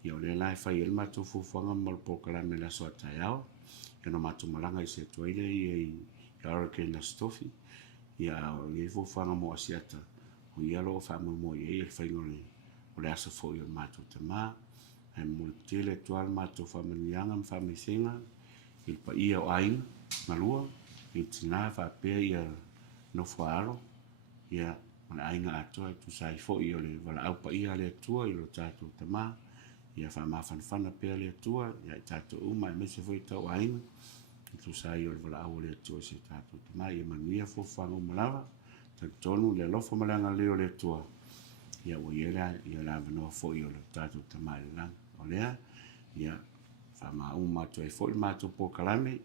Ia o le lai whaiana mato fufuanga mo le pokalame la soa tai ao, ia no mato malanga I se tuaile I hurricane la stofi, ia o le fufuanga mo asiata, o ia lo whamu mo I le whainga o le asa fo I o mato te mā, e mo te le tual mato whamanianga mwhamisenga, I pa ia o aina, malua, I tina whapea ia no whaaro, ia mana ainga atoa tu sai fo I o le wala au pa ia le atua I lo tātou te mā, ia whamawhanwhana pea le atua, ia I tātou uma e mese fo I tau aina, I tu sai o le wala au le atua se tātou te mā, ia manuia fo whango malawa, tak tonu le lofo malanga leo le atua, ia o ia la vanoa fo I o le tātou te mā le lang, o lea, ia whama matua I fo I matua po kalame,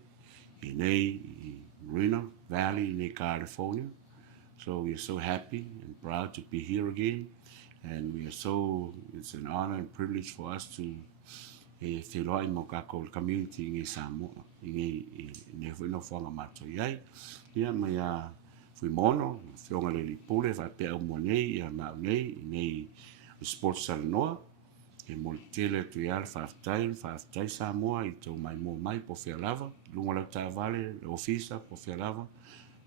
I nei, I Reno Valley, I nei California. So we are so happy and proud to be here again. And we are it's an honor and privilege for us to whiloi mo kako community ngi Samoa, ngi ne whanga matua iai. Ia mai a whimono, whionga le li pule, whapea umo nei, ia mau nei, nei sports Talanoa. E mo tele tu iar whaftai Samoa I tau mai mo mai po whia lava, lunga lau tā vale, le ofisa po whia lava,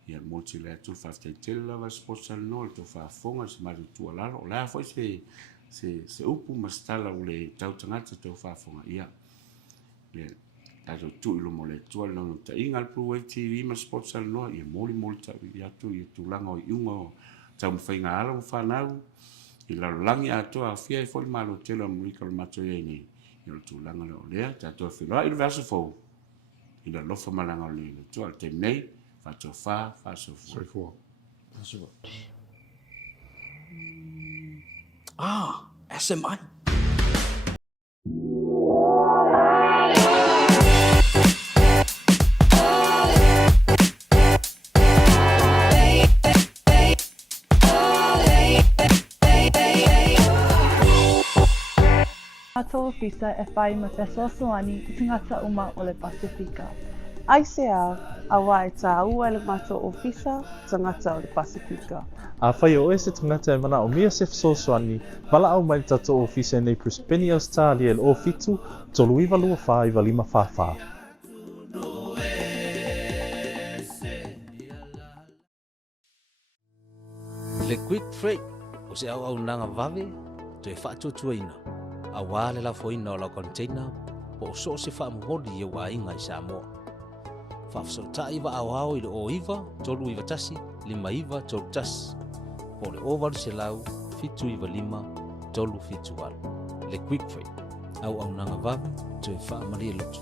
ia mo te le atu whaftai tele lava sports Talanoa, le tau whafonga se mari tua laro, o lea foi se upu mastala o le tau tangata tau whafonga, ia, le tato tu ilo mo le tua le nonu ta inga al BluWave TV ma sports Talanoa, ia moli tau I atu, ia tu langa o iunga o tau mwhainga ala mo whanau, I lalangi atoa a fia I foli malo telo mwika lo mato ye ni. I lo tu langa le olea, te atoa whiloa I lo vasa fau. I la lofa malanga o le tu al te nei, fato faʻasoa. SMI. Mātou ofisa e whai ma faʻasoa I tangata uma o le Pasifika. Aise a wai tā ua le mātou ofisa tangata o le Pasifika. A whai o ese tangata e mana o mia se fesoasoani, wala au mai tatou ofisa nei Prispeni Australia le o fitu, tolu iwa lua wha iwa lima whawha. Le Quickfreight o se au nanga vave, to e whaatutuaina. A wale la foina o la container, po so se whaamuhodi e wa inga I Samoa. Whafsota iwa au I le o iwa, tolu iwa tasi, lima iwa tolu tasi. Po le ovaru se lau, fitu iwa lima, tolu fitu alu. Le Quickfreight, au nanga vave, to e whaamaria lutu.